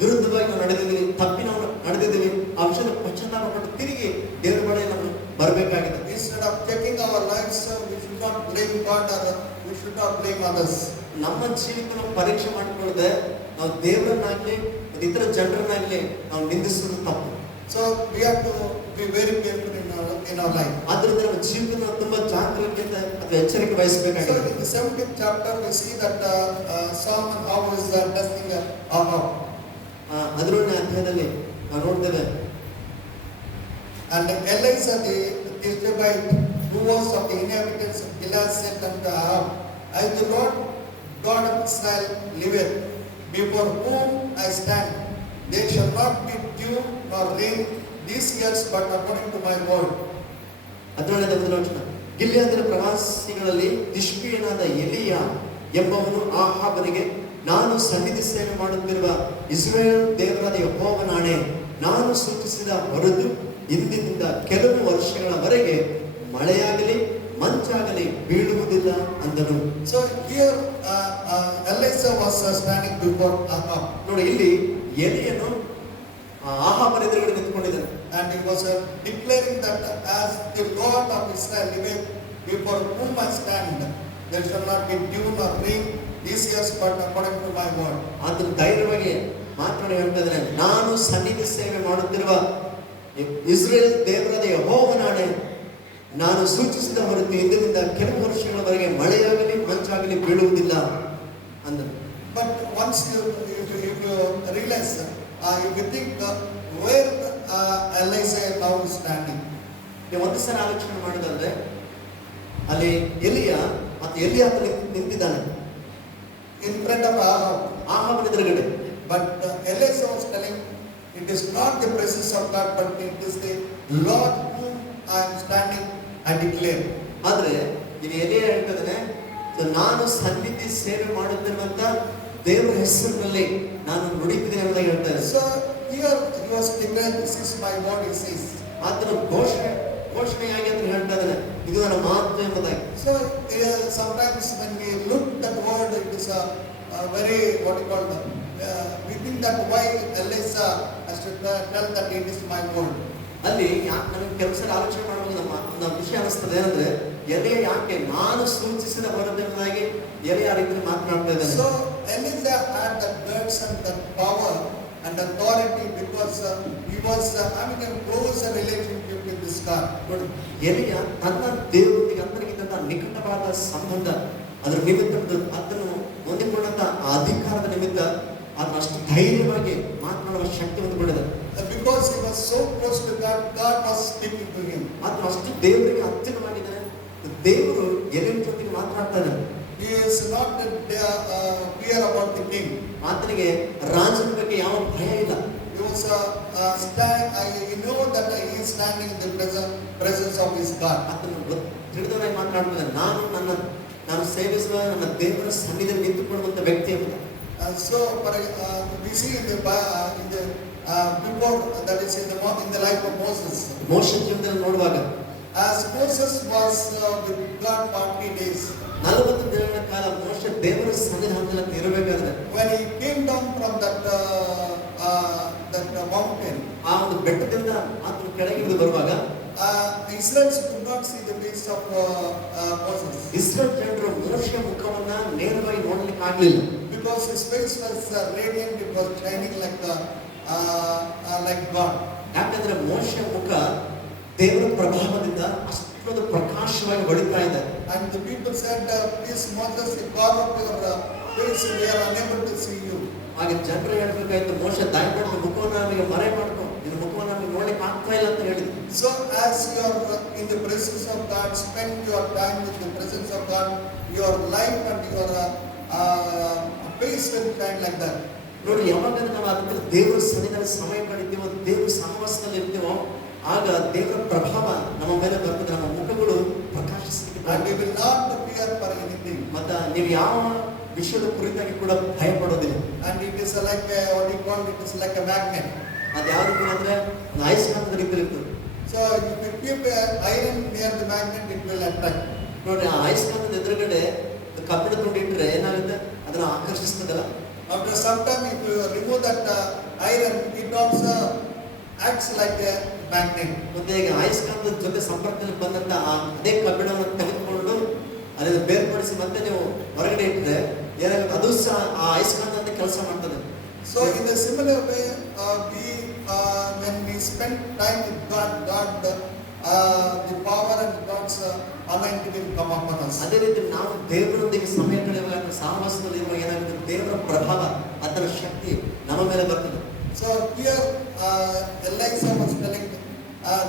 ವಿರುದ್ಧವಾಗಿ ನಾವು ನಡೆದಿದ್ದೀವಿ, ತಪ್ಪಿ ನಾವು ನಡೆದಿದ್ದೀವಿ, ಆ ವಿಷಯದ ಪಶ್ಚಾತ್ತಾಪ ಪಟ್ಟು ತಿರುಗಿ ದೇವರ ಬಳಿ ನಾವು ಬರಬೇಕಾಗಿದೆ. Instead of checking our lives, we should not blame God or we should not blame others. ನಮ್ಮ ಜೀವಿತ ಪರೀಕ್ಷೆ ಮಾಡಿಕೊಳ್ಳದೆ ನಾವು ದೇವರನ್ನಾಗ್ಲಿ ಇತರ ಜನರನ್ನಾಗ್ಲಿ ನಾವು ನಿಂದಿಸುವುದು ತಪ್ಪು. So we have to be very careful in our life. ಆದ್ದರಿಂದ ನಮ್ಮ ಜೀವನ ತುಂಬಾ ಜಾಗರೂಕತೆ ಅಥವಾ ಎಚ್ಚರಿಕೆ ವಹಿಸಬೇಕಾಗಿದೆ. So in the 17th chapter we see that Solomon how is testing Ahab. 11ನೇ ಅಧ್ಯಾಯದಲ್ಲಿ ನಾವು ನೋಡ್ತೇವೆ, and Elisha the Tishbite, who was of the inhabitants of Gilead, said unto Ahab, I the Lord God of Israel liveth, before whom I stand, there shall not be dew nor rain these years, but according to my word. 17ನೇ ವಚನ, ಗಿಲ್ಯಾದಿನ ಪ್ರವಾಸಿಗಳಲ್ಲಿ ತಿಷ್ಬೀಯನಾದ ಎಲಿಯ ಎಂಬವನು ಆಹಾಬನಿಗೆ, ನಾನು ಸನ್ನಿಧಿ ಸೇವೆ ಮಾಡುತ್ತಿರುವ ಇಸ್ರಾಯೇಲ್ ದೇವರಾದ ಯೆಹೋವನಾಣೆ, ನಾನು ಸೂಚಿಸಿದ ಹೊರತು ಇಂದಿನಿಂದ ಕೆಲವು ವರ್ಷಗಳವರೆಗೆ ಮಳೆಯಾಗಲಿ ಮಂಚಾಗಲಿ ಬೀಳುವುದಿಲ್ಲ ಅಂದನು. So here Elisha was standing before Ahab. ನೋಡಿ, ಇಲ್ಲಿ ಎಲಿಯನು ಆಹಾಬನ ಎದುರುಗಡೆ ನಿಂತುಕೊಂಡಿದ್ದಾನೆ. And he was declaring that as the Lord of Israel liveth, before whom I stand, there shall not be dew nor rain these years, but according to my word. ಆತನು ಧೈರ್ಯವಾಗಿ ಮಾತನಾಡಿ ಹೇಳ್ತಾ ಇದ್ದಾನೆ, ನಾನು ಸನ್ನಿಧಿ ಸೇವೆ ಮಾಡುತ್ತಿರುವ ಇಸ್ರೇಲ್ ದೇವರಾದ ಯೆಹೋವನಾಣೆ, ನಾನು ಸೂಚಿಸಿದ ಹೊರತು ಇಂದಿನಿಂದ ಕೆಲವು ವರ್ಷಗಳವರೆಗೆ ಮಳೆಯಾಗಲಿ ಮಂಚಾಗಲಿ ಬೀಳುವುದಿಲ್ಲ ಅಂದನು. But once you realize if you think where Elisha now is standing. ನೀವು ಒಂದು ಸಲ ಆಲೋಚನೆ ಮಾಡಿದ್ರೆ ಅಲ್ಲಿ ಎಲಿಯ ಮತ್ತು ಎಲಿಯ ಹತ್ರ ನಿಂತಿದ್ದಾನೆ In front of Ahab. ಆಹಾಬನ ಎದುರುಗಡೆ. But Elisha was telling, it is not the presence of God, but it is the Lord whom I am standing, I declare. ಆದ್ರೆ ಇಲ್ಲಿ ಎಲಿಯ ಹೇಳ್ತಿದ್ದಾನೆ, ನಾನು ಸನ್ನಿಧಿ ಸೇವೆ ಮಾಡುತ್ತಿರುವಂತ ದೇವರ ಹೆಸರಿನಲ್ಲಿ ನಾನು ನುಡಿತಿದ್ದೇನೆ ಅಂತ ಹೇಳ್ತಾರೆ. So here he was declaring, this is my word, he says. ಆತನ ಘೋಷಣೆಯಾಗಿ ಅಂತ ಹೇಳ್ತಾ ಇದ್ದಾನೆ, ಇದು ನನ್ನ ಮಾತು ಎಂಬುದಾಗಿ. So sometimes when we look at the word, it is a very, what you call, we think that why Elisha has to tell that it is my word. ಅಲ್ಲಿ ನನಗೆ ಕೆಲವು ಸಲ ಆಲೋಚನೆ ಮಾಡುವಾಗ ನಮ್ಮ ವಿಷಯ ಅನಿಸ್ತದೆ ಏನಂದ್ರೆ, ಎಲೆಯ ಯಾಕೆ ನಾನು ಸೂಚಿಸಿದ ಹೊರತೆಂಬುದಾಗಿ ಎಲೆಯ ಆ ರೀತಿ ಮಾತನಾಡ್ತಾ ಇದ್ದಾನೆ. So Elisha had that guts and that power and authority because he was having a close relationship with this God. ನೋಡಿ, ಎಲೆಯ ತನ್ನ ದೇವರೊಂದಿಗೆ ಅಂತರಿಗಿದ್ದಂತ ನಿಕಟವಾದ ಸಂಬಂಧ, ಅದರ ನಿಮಿತ್ತ ಅದನ್ನು ಹೊಂದಿಕೊಂಡಂತ ಆ ಅಧಿಕಾರದ ನಿಮಿತ್ತ ಅದನ್ನು ಅಷ್ಟು ಧೈರ್ಯವಾಗಿ ಮಾತನಾಡುವ ಶಕ್ತಿ ಹೊಂದಿಕೊಂಡಿದೆ. Because he was so close to God, God was speaking to him. ಅದನ್ನು ಅಷ್ಟು ದೇವರಿಗೆ ಹತ್ತಿರವಾಗಿದ್ದಾನೆ, ದೇವರು ಎಲೆಯ ಜೊತೆಗೆ ಮಾತನಾಡ್ತಾ ಇದ್ದಾನೆ. He is not fear about the king. ಆತನಿಗೆ ರಾಜನ ಬಗ್ಗೆ ಯಾವ ಭಯ ಇಲ್ಲ. He was he know that he is standing in the presence of his God. ಆತನು ತಿಳಿದವರಾಗಿ ಮಾತನಾಡ್ತಾ ನಾನು ಸೇವಿಸುವ ನನ್ನ ದೇವರ ಸನ್ನಿಧಿಯಲ್ಲಿ ನಿಂತುಕೊಳ್ಳುವಂತ ವ್ಯಕ್ತಿ ಅಂತ. So we see in the before, that is in the life of Moses. ಮೋಶೆ ಜೀವನದಲ್ಲಿ ನೋಡುವಾಗ, As Moses was with God 40 days. 40 ದಿನಗಳ ಕಾಲ ಮೋಶೆ ದೇವರ ಸನ್ನಿಧಾನದಲ್ಲಿ ಇರಬೇಕಾದ್ರೆ, When he came down from that mountain, ಆ ಒಂದು ಬೆಟ್ಟದಿಂದ ಆತನು ಕೆಳಗೆ ಇಳಿದು ಬರುವಾಗ, the Israelites could not see the face of Moses. Israel ಜನರು ಮೋಶೆಯ ಮುಖವನ್ನ ನೇರವಾಗಿ ನೋಡಲಿಕ್ಕೆ ಆಗಲಿಲ್ಲ. Because his face was radiant, it was shining like God. ಯಾಕಂದ್ರೆ ಮೋಶೆಯ ಮುಖ ದೇವರ ಪ್ರಭಾವದಿಂದ ಅಷ್ಟೊಂದು ಪ್ರಕಾಶವಾಗಿ ಹೊಳಿತಾ ಇದೆ. And the people said, please Moses, cover up your face, we are unable to see you. ಹಾಗೆ ಜನರು ಹೇಳ್ಬೇಕಾಯ್ತು, ಮೋಶೆ ದಯಮಾಡಿ ಮುಖವನ್ನು ನಮಗೆ ಮರೆ ಮಾಡ್ಕೊ, ನಿನ್ನ ಮುಖವನ್ನು ನಮಗೆ ನೋಡ್ಲಿಕ್ಕೆ ಆಗ್ತಾ ಇಲ್ಲ ಅಂತ ಹೇಳಿದ್ರು. So as you are in the presence of God, spend your time with the presence of God, your life and your face will shine like that. ನೋಡಿ, ಯಾವಾಗ ನಾವು ಅದಕ್ಕೆ ದೇವರ ಸನ್ನಿಧಿಯಲ್ಲಿ ಸಮಯ ಕಳಿತೀವೋ, ದೇವರ ಸಹವಾಸದಲ್ಲಿ ಇರ್ತೀವೋ, ಆಗ ದೇವರ ಪ್ರಭಾವ ನಮ್ಮ ಮೇಲೆ ಬರ್ತದೆ, ನಮ್ಮ ಮುಖಗಳು ಪ್ರಕಾಶಿಸಲಿಕ್ಕೆ. And we will not fear for anything. ಮತ್ತೆ ನೀವು ಯಾವ ವಿಷಯದ ಕುರಿತಾಗಿ ಕೂಡ ಭಯ ಪಡೋದಿಲ್ಲ. And it is like what you call, it is like a magnet. ಅದು ಯಾವ ರೀತಿ ಅಂದ್ರೆ ಒಂದು ಅಯಸ್ಕಾಂತದ ರೀತಿ ಇರ್ತದೆ. So if you keep iron near the magnet, it will attract. ನೋಡಿ, ಆ ಅಯಸ್ಕಾಂತದ ಎದುರುಗಡೆ ಕಬ್ಬಿಣ ತುಂಡು ಇಟ್ಟರೆ ಏನಾಗುತ್ತೆ, ಅದನ್ನ ಆಕರ್ಷಿಸ್ತದಲ್ಲ. After some time, if you remove that iron, it also acts like a magnet. ಮತ್ತೆ ಈಗ ಅಯಸ್ಕಾಂತದ ಜೊತೆ ಸಂಪರ್ಕದಲ್ಲಿ ಬಂದಂತ ಅದೇ ಕಬ್ಬಿಣವನ್ನು ತೆಗೆದುಕೊಂಡು ಅದನ್ನು ಬೇರ್ಪಡಿಸಿ ಮತ್ತೆ ನೀವು ಹೊರಗಡೆ ಇಟ್ಟರೆ ಏನಾಗುತ್ತೆ, ಅದು ಸಹ ಆ ಅಯಸ್ಕಾಂತ ಅಂತ ಕೆಲಸ ಮಾಡ್ತದೆ. So in a similar way, when we spend time with God, the power and God's anointing will come upon us. ಅದೇ ರೀತಿ ನಾವು ದೇವರೊಂದಿಗೆ ಸಮಯ ಕಳೆಯುವಾಗ, ಸಹವಾಸದಲ್ಲಿ ಇರುವಾಗ ಏನಾಗುತ್ತೆ, ದೇವರ ಪ್ರಭಾವ, ಅದರ ಶಕ್ತಿ ನಮ್ಮ ಮೇಲೆ ಬರ್ತದೆ. So here Elisha was telling,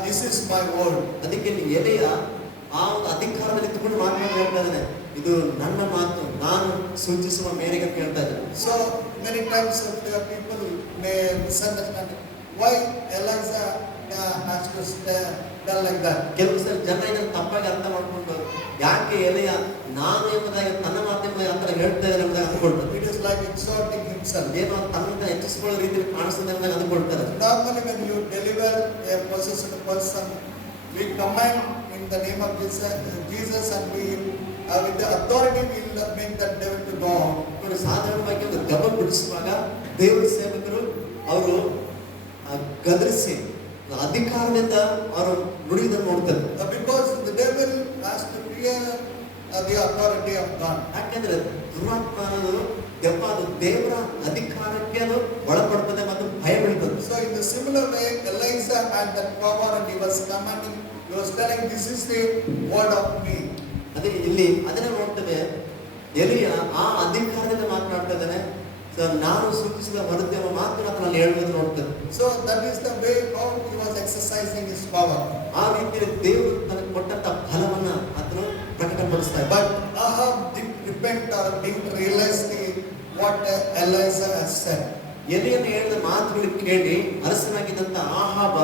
this is my word. ಅದಕ್ಕೆ ಎಲೆಯ ಆ ಒಂದು ಅಧಿಕಾರದಲ್ಲಿ ಇಟ್ಟುಕೊಂಡು ಹೇಳ್ತಾ ಇದ್ದಾನೆ, ಇದು ನನ್ನ ಮಾತು, ನಾನು ಸೂಚಿಸುವ ಮೇರೆಗೆ ಅಂತ ಹೇಳ್ತಾ ಇದ್ದಾನೆ. So many times people may misunderstand why Elisha has to tell like that. ಕೆಲವು ಸಲ ಜನ ಇದನ್ನು ತಪ್ಪಾಗಿ ಅರ್ಥ ಮಾಡ್ಕೊಂಡು, ಯಾಕೆ ಎಲೆಯ ನಾನು ಎಂಬುದಾಗಿ ತನ್ನ ಮಾತೆಂಬುದಾಗಿ ಆ ಥರ ಹೇಳ್ತಾ ಇದ್ದಾನೆ ಎಂಬುದಾಗಿ ಅಂದ್ಕೊಳ್ತಾರೆ. It is like exalting himself. ಏನೋ ತನ್ನ ಹೆಚ್ಚಿಸಿಕೊಳ್ಳೋ ರೀತಿಯಲ್ಲಿ ಕಾಣಿಸ್ತದೆ ಎಂಬುದಾಗಿ ಅಂದ್ಕೊಳ್ತಾರೆ. Normally when you deliver a possessed person, we command in the name of Jesus and we with the authority we will make that devil to go out. ನೋಡಿ, ಸಾಧಾರಣವಾಗಿ ಒಂದು ದೆವ್ವ ಬಿಡಿಸುವಾಗ ದೇವರ ಸೇವಕರು ಅವರು ಗದರಿಸಿ ಅಧಿಕಾರದಿಂದ ಅವರು ನುಡಿಯುವುದನ್ನು ನೋಡ್ತಾರೆ. Because the devil has to fear the authority of God. ಯಾಕೆಂದ್ರೆ ದುರಾತ್ಮ ಅನ್ನೋದು ದೆವ್ವ, ಅದು ದೇವರ ಅಧಿಕಾರಕ್ಕೆ ಅದು ಒಳಪಡ್ತದೆ ಮತ್ತು ಭಯ ಬೀಳ್ತದೆ. So in the similar way, Elisha had that power and he was commanding, he was telling, this is the word of me. ಅದೇ ಇಲ್ಲಿ ಅದನ್ನ ನೋಡ್ತೇವೆ, ಎಲಿಯ ಆ ಅಧಿಕಾರದಿಂದ ಮಾತನಾಡ್ತಾ ಇದ್ದಾನೆ, ಸೊ ನಾನು ಸೂಚಿಸಿದ ಹೊರದೇವ ಮಾತ್ರ ಆತನಲ್ಲಿ ಹೇಳುವುದು ನೋಡ್ತೇವೆ. So that is the way how he was exercising his power. ಆ ರೀತಿಯಲ್ಲಿ ದೇವರು ತನಗೆ ಕೊಟ್ಟಂತ ಫಲವನ್ನ ಆತನು ಪ್ರಕಟಪಡಿಸ್ತಾ ಇದ್ದ. But Ahab didn't repent or didn't realize what Elijah has said. ಎಲಿಯನು ಹೇಳಿದ ಮಾತುಗಳು ಕೇಳಿ ಅರಸನಾಗಿದ್ದಂತ ಆಹಾಬ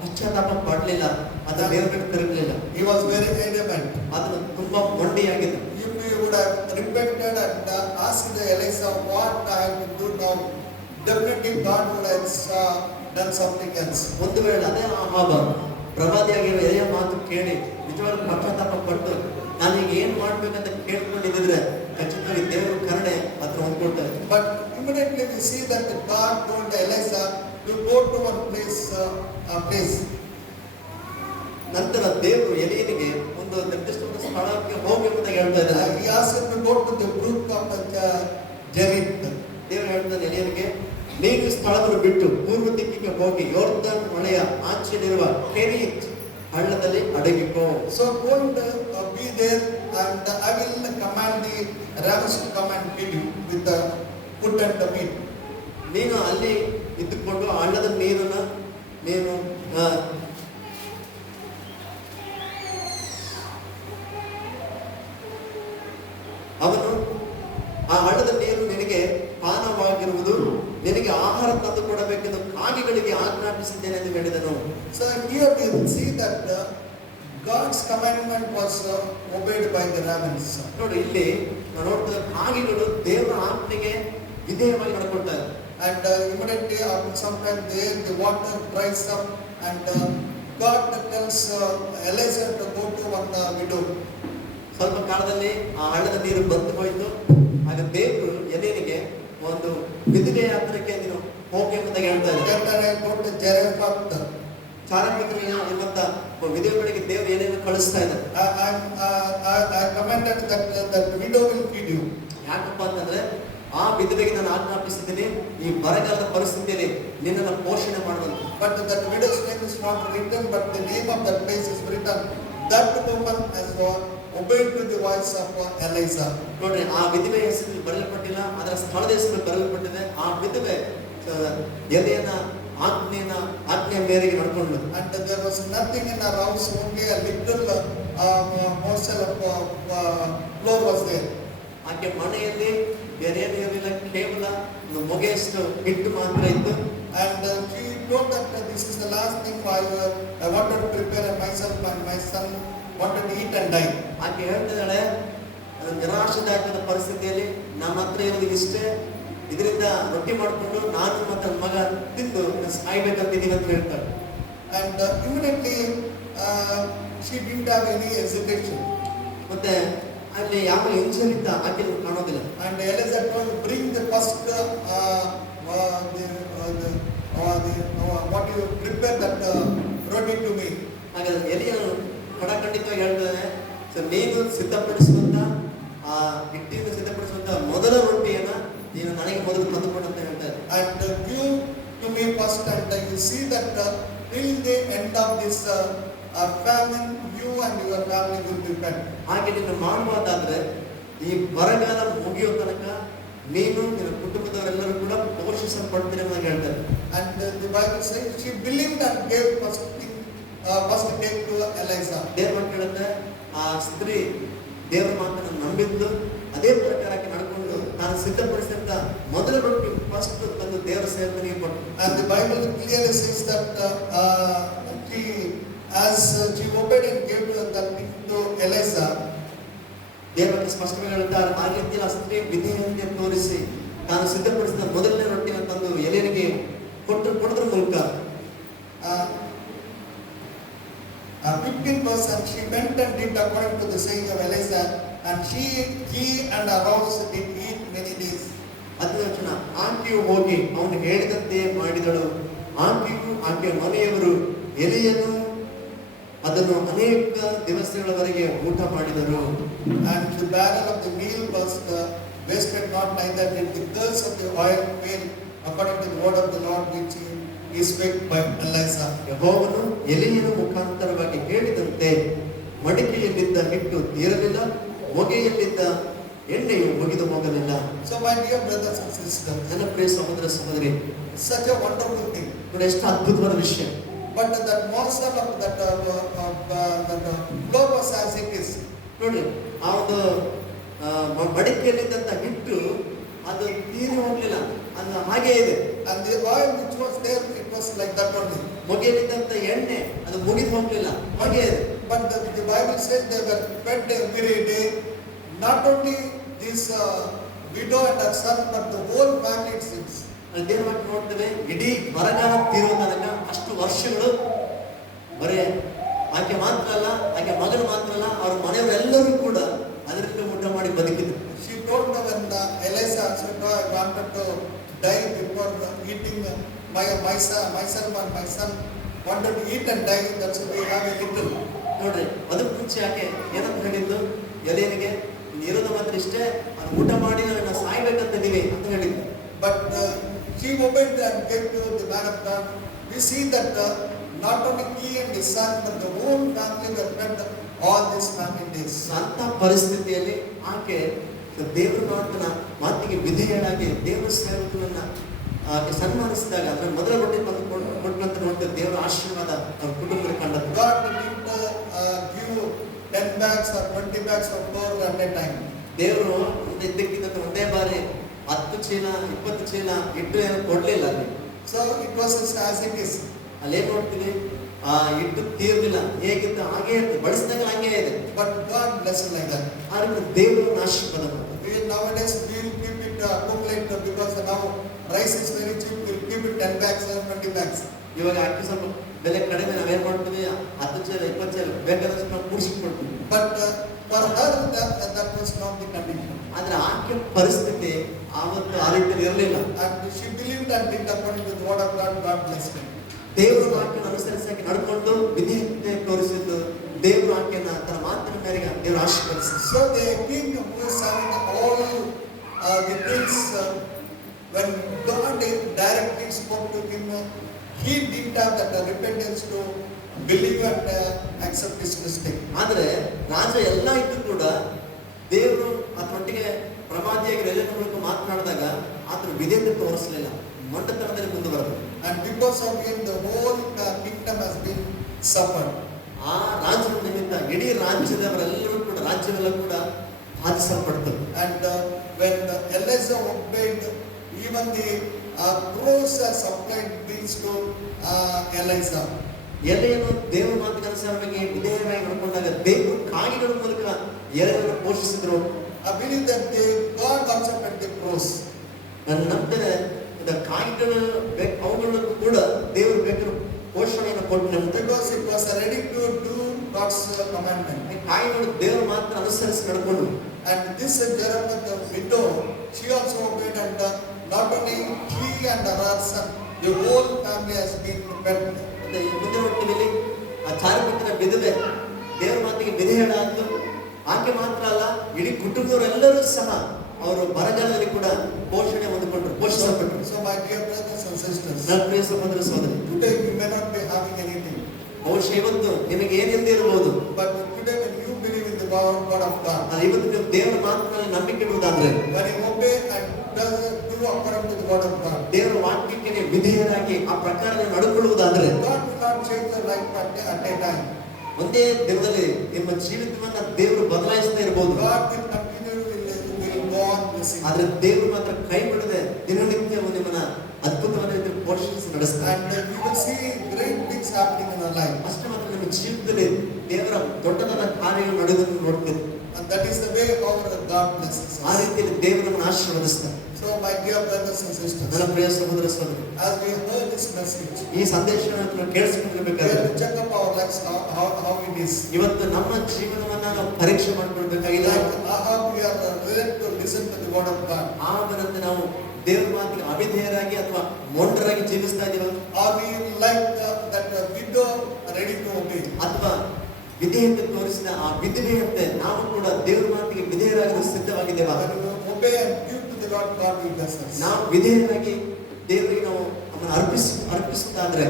ಪಶ್ಚಾತ್ತಾಪ ಪಡಲಿಲ್ಲ, ಆತ ದೇವರ ಕಡೆ ತಿರುಗಲಿಲ್ಲ. He was very adamant. ಆತನು ತುಂಬಾ ಮೊಂಡಿಯಾಗಿದ್ದ. If he would have repented and asked Elijah what I have to do now, definitely God would have done something else. ಒಂದು ವೇಳೆ ಅದೇ ಆಹಾಬ ಪ್ರವಾದಿಯಾಗಿರುವ ಎಲೆಯ ಮಾತು ಕೇಳಿ ನಿಜವಾದ ಪಶ್ಚಾತ್ತಾಪ ಪಟ್ಟು ನಾನೀಗ ಏನ್ ಮಾಡ್ಬೇಕಂತ ಕೇಳ್ಕೊಂಡಿದ್ರೆ ಖಚಿತವಾಗಿ ದೇವರು ಕರುಣೆ ಹತ್ರ ಹೊಂದ್ಕೊಳ್ತಾರೆ. But immediately we see that God told Elijah to go to one place. ನಂತರ ದೇವರು ಎಲಿಯನಿಗೆ ಒಂದು ನಿರ್ದಿಷ್ಟವಾದ ಸ್ಥಳಕ್ಕೆ ಹೋಗಿ ಅಂತ ಹೇಳ್ತಾ ಇದ್ದಾರೆ. He asked him to go to the brook of Jerith. ದೇವರು ಹೇಳ್ತಾನೆ ಎಲಿಯನಿಗೆ, ನೀನು ಸ್ಥಳವನ್ನು ಬಿಟ್ಟು ಪೂರ್ವ ದಿಕ್ಕಿಗೆ ಹೋಗಿ ಯೋರ್ದನ್ ಹೊಳೆಯ ಆಚೆಯಲ್ಲಿರುವ ಕೆರೀತ್ ಹಳ್ಳದಲ್ಲಿ ಅಡಗಿಕೋ. So go and be there, and I will command the ravens to come and kill you with the food and the meat. ನೀನು ಅಲ್ಲಿ ಇದ್ದುಕೊಂಡು ಆ ಹಳ್ಳದ ನೀರನ್ನ ನೀನು ಅವನು ಆ ಹಳ್ಳದ ನೀರು ನಿನಗೆ ಪಾನವಾಗಿರುವುದು, ನಿನಗೆ ಆಹಾರ ತಂದು ಕೊಡಬೇಕೆಂದು ಕಾಗೆಗಳಿಗೆ ಆಜ್ಞಾಪಿಸಿದ್ದೇನೆ ಎಂದು ಹೇಳಿದನು. So here we see that God's commandment was obeyed by the ravens. ನೋಡಿ, ಇಲ್ಲಿ ನಾವು ನೋಡ್ತೇವೆ ಕಾಗೆಗಳು ದೇವರ ಆಜ್ಞೆಗೆ ವಿಧೇಯವಾಗಿ ನಡ್ಕೊಳ್ತಾರೆ. And immediately after some time the water dries up, and God tells Elijah to go to one widow. ಸ್ವಲ್ಪ ಕಾಲದಲ್ಲಿ ಆ ಹಳ್ಳದ ನೀರು ಬಂದು ಹೋಯಿತು. ಆಗ ದೇವರು ಎಲಿಯನಿಗೆ ಒಂದು ವಿಧವೆ ಯಾತ್ರಕ್ಕೆ ನೀನು ಹೋಗಿ ಅಂತ ಹೇಳ್ತಾ ಇದ್ದಾರೆ. Go to Zarephath. ಚಾರಪತ್ರಿಯ ಎಂಬಂತ ವಿಧವೆಗಳಿಗೆ ದೇವರು ಏನೇನು ಕಳಿಸ್ತಾ ಇದ್ದಾರೆ. I commanded that widow will feed you. ಯಾಕಪ್ಪ ಅಂತಂದ್ರೆ ಆ ವಿಧವೆಗೆ ನಾನು ಆಜ್ಞಾಪಿಸಿದ್ದೀನಿ ಈ ಬರಗಾಲದ ಪರಿಸ್ಥಿತಿಯಲ್ಲಿ ನಿನ್ನನ್ನು ಪೋಷಣೆ ಮಾಡುವಂತ. But that widow's name is not written, but the name of that place is written. That woman has obeyed to the voice of Elijah. ನೋಡ್ರಿ, ಆ ವಿಧವೆ ಹೆಸರು ಬರೆಯಲ್ಪಟ್ಟಿಲ್ಲ, ಅದರ ಸ್ಥಳದ ಹೆಸರು ಬರೆಯಲ್ಪಟ್ಟಿದೆ. ಆ ವಿಧವೆ ಎಲೆಯನ್ನ ಆಜ್ಞೆಯ ಮೇರೆಗೆ ನಡ್ಕೊಂಡು, And there was nothing in her house, only a little morsel of flour was there. ಆಕೆ ಮನೆಯಲ್ಲಿ ಬೇರೇನು ಇರಲಿಲ್ಲ, ಕೇವಲ ಒಂದು ಮೊಗೆಯಷ್ಟು ಹಿಟ್ಟು ಮಾತ್ರ ಇತ್ತು. And she told that this is the last thing I wanted to prepare myself, and my son wanted to eat and die. ಆಕೆ ಹೇಳ್ತಿದ್ದಾಳೆ, ನಿರಾಶದಾಯಕದ ಪರಿಸ್ಥಿತಿಯಲ್ಲಿ ನಮ್ಮ ಹತ್ರ ಇರೋದು ಇಷ್ಟೇ, ಇದರಿಂದ ರೊಟ್ಟಿ ಮಾಡಿಕೊಂಡು ನಾನು ಮತ್ತು ನನ್ನ ಮಗ ತಿಂದು ಸಾಯ್ಬೇಕಂತಿದ್ದೀವಿ ಅಂತ ಹೇಳ್ತಾಳೆ. And immediately she didn't have any hesitation. ಮತ್ತೆ ಅಲ್ಲಿ ಯಾವ ಹಿಂಜರಿತ ಆಕೆ ಕಾಣೋದಿಲ್ಲ. And Elijah told, bring the first what you prepare that roti to me. ಹಾಗಾದ್ರೆ ಎಲಿಯನು ಖಂಡಿತವಾಗಿ ಹೇಳ್ತಾನೆ, ನೀನು ಸಿದ್ಧಪಡಿಸುವಂತ ಆ ಹಿಟ್ಟಿನ ಸಿದ್ಧಪಡಿಸುವಂತ ಮೊದಲ ರೊಟ್ಟಿಯನ್ನ ನೀನು ನನಗೆ ಮೊದಲು ತಂದುಕೊಂಡು ಅಂತ ಹೇಳ್ತಾರೆ. And give to me first, and you see that till the end of this famine, you and your family will be fed. ಹಾಗೆ ನೀನು ಮಾಡುವುದಾದ್ರೆ ಈ ಬರಗಾಲ ಮುಗಿಯೋ ತನಕ ನೀನು ನಿನ್ನ ಕುಟುಂಬದವರೆಲ್ಲರೂ ಕೂಡ ಪೋಷಿಸಲ್ಪಡ್ತೀರಿ ಅಂತ ಹೇಳ್ತಾರೆ. And the Bible says she believed and gave first cake to Elijah. ದೇವ್ರ ಹೇಳುತ್ತೆ, ಆ ಸ್ತ್ರೀ ದೇವರ ಮಾತನ್ನು ನಂಬಿದ್ದು ಅದೇ ಪ್ರಕಾರಕ್ಕೆ ನಡ್ಕೊಂಡು ನಾನು ಸಿದ್ಧಪಡಿಸಿದಂತ ಮೊದಲ ರೊಟ್ಟಿ ಫಸ್ಟ್ ತಂದು ದೇವರ ಸೇವಕನಿಗೆ ಕೊಟ್ಟು. And the Bible clearly says that she obeyed and gave that thing to Elijah. ದೇವರಿಗೆ ಸ್ಪಷ್ಟವಾಗಿ ಹೇಳ್ತಾರೆ, ಆ ರೀತಿಯಲ್ಲಿ ಆ ಸ್ತ್ರೀ ವಿಧೇಯತೆ ತೋರಿಸಿ ತಾನು ಸಿದ್ಧಪಡಿಸಿದ ಮೊದಲನೇ ರೊಟ್ಟಿನ ತಂದು ಎಲೆಯನಿಗೆ ಕೊಡೋದ್ರ ಮೂಲಕ 15%, she went and did according to the saying of Elijah, and he and her house did eat many days. ತಕ್ಷಣ ಆಕೆಯು ಹೋಗಿ ಅವನು ಹೇಳಿದಂತೆ ಮಾಡಿದಳು. ಆಕೆಯು ಆಕೆಯ ಮನೆಯವರು ಎಲೆಯನ್ನು ಅದನ್ನು ಅನೇಕ ದಿವಸಗಳವರೆಗೆ ಊಟ ಮಾಡಿದರು. And the barrel of the meal was wasted not, neither did the girls of the oil fail, according to the word of the Lord which he spake by Elijah. ಯೆಹೋವನು ಎಲಿಯನ ಮುಖಾಂತರವಾಗಿ ಹೇಳಿದಂತೆ ಮಡಿಕೆಯಲ್ಲಿದ್ದ ಹಿಟ್ಟು ತೀರಲಿಲ್ಲ, ಹೊಗೆಯಲ್ಲಿದ್ದ ಎಣ್ಣೆಯು ಮುಗಿದು ಹೋಗಲಿಲ್ಲ. So my dear brothers and sisters, ನನ್ನ ಪ್ರಿಯ ಸಹೋದರ ಸಹೋದರಿ, it's such a wonderful thing. ನೋಡಿ ಎಷ್ಟು ಅದ್ಭುತವಾದ ವಿಷಯ. But that monster of that globus as it is, ನೋಡಿ ಆ ಒಂದು ಮಡಿಕೆಯಲ್ಲಿದ್ದಂತ ಹಿಟ್ಟು ಅದು ತೀರಿ ಹೋಗ್ಲಿಲ್ಲ, ಅದು ಹಾಗೆ ಇದೆ. and the oil which was there, it was like that only. ಮೊಗೆಯಲ್ಲಿದ್ದಂತ ಎಣ್ಣೆ ಅದು ಮುಗಿದು ಹೋಗ್ಲಿಲ್ಲ, ಹಾಗೆ ಇದೆ. But the Bible says they were fed every day. Not only this widow and her son, but the whole family it seems. ದೇವವಾಗಿ ನೋಡ್ತೇವೆ, ಇಡೀ ಬರಗಾಲ ತೀರುವ ತನಕ ಅಷ್ಟು ವರ್ಷಗಳು ಬರೇ ಆಕೆ ಮಾತ್ರ ಅಲ್ಲ, ಆಕೆ ಮಗನು ಮಾತ್ರ ಅಲ್ಲ, ಅವ್ರ ಮನೆಯವರೆಲ್ಲರೂ ಕೂಡ ಅದರಿಂದ ಊಟ ಮಾಡಿ ಬದುಕಿದ್ರು. She told them when Elisha said, "I wanted to die before eating my son wanted to eat and die. That's why we have a little." ನೋಡ್ರಿ, ಅದಕ್ಕೆ ಮುಂಚೆ ಆಕೆ ಏನಂತ ಹೇಳಿದ್ದು, ಎಲೇನಿಗೆ ಇರೋದು ಮಾತ್ರ ಇಷ್ಟೇ, ಅದು ಊಟ ಮಾಡಿ ನಾನು ಸಾಯ್ಬೇಕಂತಿದ್ದೀವಿ ಅಂತ ಹೇಳಿದ್ದು. But she obeyed and gave to the man of God. We see that not only he and his son, but the whole family were fed all these family days. ಅಂತ ಪರಿಸ್ಥಿತಿಯಲ್ಲಿ ಆಕೆ ದೇವರ ಮಾತಿಗೆ ವಿಧೇಯರಾಗಿ ದೇವರ ಸೇವಕನನ್ನ ಆಕೆ ಸನ್ಮಾನಿಸಿದಾಗ ಅದರ ಮೊದಲ ರೊಟ್ಟಿ ಕೊಟ್ಟಂತ ನೋಡ್ತೇವೆ, ದೇವರ ಆಶೀರ್ವಾದ ಅವ್ರ ಕುಟುಂಬಕ್ಕೆ ಕಂಡದ್ದು. God didn't give 10 bags or 20 bags of flour at a time. ದೇವರು ಇದ್ದಕ್ಕಿದ್ದಂತೆ ಒಂದೇ ಬಾರಿ 10 ಚೀಲ 20 ಚೀಲ ಹಿಟ್ಟು ಏನು ಕೊಡ್ಲಿಲ್ಲ ಅಲ್ಲಿ. So it was as it is. ಅಲ್ಲೇನ್ ನೋಡ್ತೀವಿ, ಆ ಹಿಟ್ಟು ತೀರ್ಲಿಲ್ಲ, ಹೇಗಿತ್ತು ಹಾಗೆ ಇರ್ತದೆ, ಬಳಸಿದಾಗ ಹಂಗೆ ಇದೆ. But God blessed like that. ಆದ್ರೆ ದೇವರು ಆಶೀರ್ವಾದ ಮಾಡ್ತಾರೆ. Nowadays we will keep it accumulate because now rice is very cheap. We will keep it 10 bags or 20 bags. ಇವಾಗ ಅಕ್ಕಿ ಸ್ವಲ್ಪ ಬೆಲೆ ಕಡಿಮೆ, ನಾವೇನ್ ಮಾಡ್ತೀವಿ, 10 ಚೀಲ 20 ಚೀಲ ಬೇಕಾದಷ್ಟು ನಾವು ಕೂಡಿಸಿಕೊಡ್ತೀವಿ. But for her that was not the condition. ಆದ್ರೆ ಆಕೆ ಪರಿಸ್ಥಿತಿ ಆವತ್ತು ಆ ರೀತಿಯಲ್ಲಿ ಇರಲಿಲ್ಲ. And she believed and did according to the word of God. God blessed her. ದೇವರು ಆಕೆಯನ್ನು ಅನುಸರಿಸಿ ನಡ್ಕೊಂಡು ವಿಧೇಯತೆ ತೋರಿಸಿದ್ದು, ದೇವರು ಆಕೆಯನ್ನ ತನ್ನ ಮಾತಿನ ಮೇರೆಗೆ ದೇವರು ಆಶೀರ್ವದಿಸಿದ. So the king who is having all the things, when God directly spoke to him, he didn't have that repentance to believe and accept his mistake. ಆದ್ರೆ ರಾಜ ಎಲ್ಲ ಇದ್ದು ಕೂಡ ದೇವರು ಅದರೊಟ್ಟಿಗೆ ಪ್ರಮಾದಿಯಾಗಿ ರಜನ ಮೂಲಕ ಮಾತನಾಡಿದಾಗ ಆತನ ವಿಧೇಯತೆ ತೋರಿಸಲಿಲ್ಲ, ಮೊಂಡತನದಲ್ಲಿ ಮುಂದುವರೆದ. And because of him the whole kingdom has been suffered. ಆ ರಾಜ್ಯದ ನಿಮಿತ್ತ ಇಡೀ ರಾಜ್ಯದವರೆಲ್ಲರೂ ಕೂಡ ರಾಜ್ಯವೆಲ್ಲ ಕೂಡ ಬಾಧಿಸಲ್ಪಡ್ತದೆ. And when Elisha obeyed, even the crows supplied meals to Elisha. ಎಲೆಯನ್ನು ದೇವರ ಮಾತಿಗೆ ಅನುಸಾರವಾಗಿ ವಿಧೇಯವಾಗಿ ನಡ್ಕೊಂಡಾಗ ದೇವರು ಕಾಯಿಗಳ ಮೂಲಕ ಎಲೆಯನ್ನು ಪೋಷಿಸಿದ್ರು. I believe that God also fed the crows. ನನ್ನ ನಂತರ ಕಾಯಿಗಳು ಅವುಗಳನ್ನು ಕೂಡ ದೇವರು ಬೇಕಾದ ಪೋಷಣೆಯನ್ನು ಕೊಟ್ಟು ನಂತರ Because it was ready to do God's commandment. ಕಾಯಿಗಳು ದೇವರ ಮಾತ್ರ ಅನುಸರಿಸಿ ನಡ್ಕೊಂಡು. And this Jeremiah the widow, she also obeyed, and not only she and her son, the whole family has been fed. ಮುಂದಿನ ಹೊತ್ತಿನಲ್ಲಿ ಆ ಚಾರುಪುತ್ರನ ವಿಧವೆ ದೇವರ ಮಾತಿಗೆ ವಿಧೇಯಳಾದ್ಲು. ಆಕೆ ಮಾತ್ರ ಅಲ್ಲ, ಇಡೀ ಕುಟುಂಬದವರೆಲ್ಲರೂ ಸಹ ಅವರು ಬರಗಾಲದಲ್ಲಿ ಕೂಡ ಪೋಷಣೆ ಹೊಂದಿಕೊಂಡ್ರು, ಪೋಷಿಸಲ್ಪಟ್ಟರು. So my dear brothers and sisters, ನನ್ನ ಪ್ರಿಯ ಸಹೋದರ ಸಹೋದರಿ, today you may not be having anything, ಬಹುಶಃ ಇವತ್ತು ನಿಮಗೆ ಏನಿಲ್ಲದೆ ಇರಬಹುದು. but today when you believe in the word of God, ಇವತ್ತು ನೀವು ದೇವರ ಮಾತಿನಲ್ಲಿ ನಂಬಿಕೆ ಇಡುವುದಾದ್ರೆ, when you obey and do according to the word of God, ದೇವರ ವಾಕ್ಯಕ್ಕೆ ನೀವು ವಿಧೇಯರಾಗಿ ಆ ಪ್ರಕಾರ ನೀವು ನಡ್ಕೊಳ್ಳುವುದಾದ್ರೆ, God will not change your life at a time. ಒಂದೇ ದಿನದಲ್ಲಿ ನಿಮ್ಮ ಜೀವಿತವನ್ನ ದೇವರು ಬದಲಾಯಿಸ್ತಾ ಇರಬಹುದು. God will continue will go on blessing. ಆದ್ರೆ ದೇವರು ಮಾತ್ರ ಕೈ ಬಿಡದೆ ದಿನನಿತ್ಯ ನಿಮ್ಮನ್ನ ಅದ್ಭುತವಾದ ರೀತಿಯಲ್ಲಿ ಪೋಷಿಸಿ ನಡೆಸ್ತಾರೆ. And you will see great things happening in our life. ಅಷ್ಟೇ ಮಾತ್ರ ನಿಮ್ಮ ಜೀವಿತದಲ್ಲಿ ದೇವರ ದೊಡ್ಡದಾದ ಕಾರ್ಯಗಳು ನಡೆಯುವುದನ್ನು ನೋಡ್ತೀವಿ. And that is the way our God blesses ಆ us. ರೀತಿಯಲ್ಲಿ ದೇವರನ್ನು ಆಶೀರ್ವದಿಸ್ತಾರೆ. So my dear brothers and sisters, ನನ್ನ ಪ್ರಿಯ ಸಹೋದರ ಸಹೋದರಿ, as we heard this message, ಈ ಸಂದೇಶವನ್ನು ಕೇಳಿಸಿಕೊಂಡಿರ್ಬೇಕಾದ್ರೆ we have to check up our lives how it is. ಇವತ್ತು ನಮ್ಮ ಜೀವನವನ್ನ ನಾವು ಪರೀಕ್ಷೆ ಮಾಡ್ಕೊಳ್ಬೇಕಾಗಿದೆ. How we are ready to listen to the word of God. ಆಗದಂತೆ ನಾವು ದೇವರ ಮಾತಿಗೆ ಅವಿಧೇಯರಾಗಿ ಅಥವಾ ಮೊಂಡರಾಗಿ ಜೀವಿಸ್ತಾ ಇದೀವ, Are we like that widow ready to obey? ಅಥವಾ ವಿಧೇಯತೆ ತೋರಿಸಿದ ಆ ವಿಧವೆಯಂತೆ ನಾವು ಕೂಡ ದೇವರ ಮಾತಿಗೆ ವಿಧೇಯರಾಗಲು ಸಿದ್ಧವಾಗಿದ್ದೇವ? When we obey and give to the Lord, God will bless us. ನಾವು ವಿಧೇಯರಾಗಿ ದೇವರಿಗೆ ನಾವು ನಮ್ಮನ್ನು ಅರ್ಪಿಸುತ್ತಾದ್ರೆ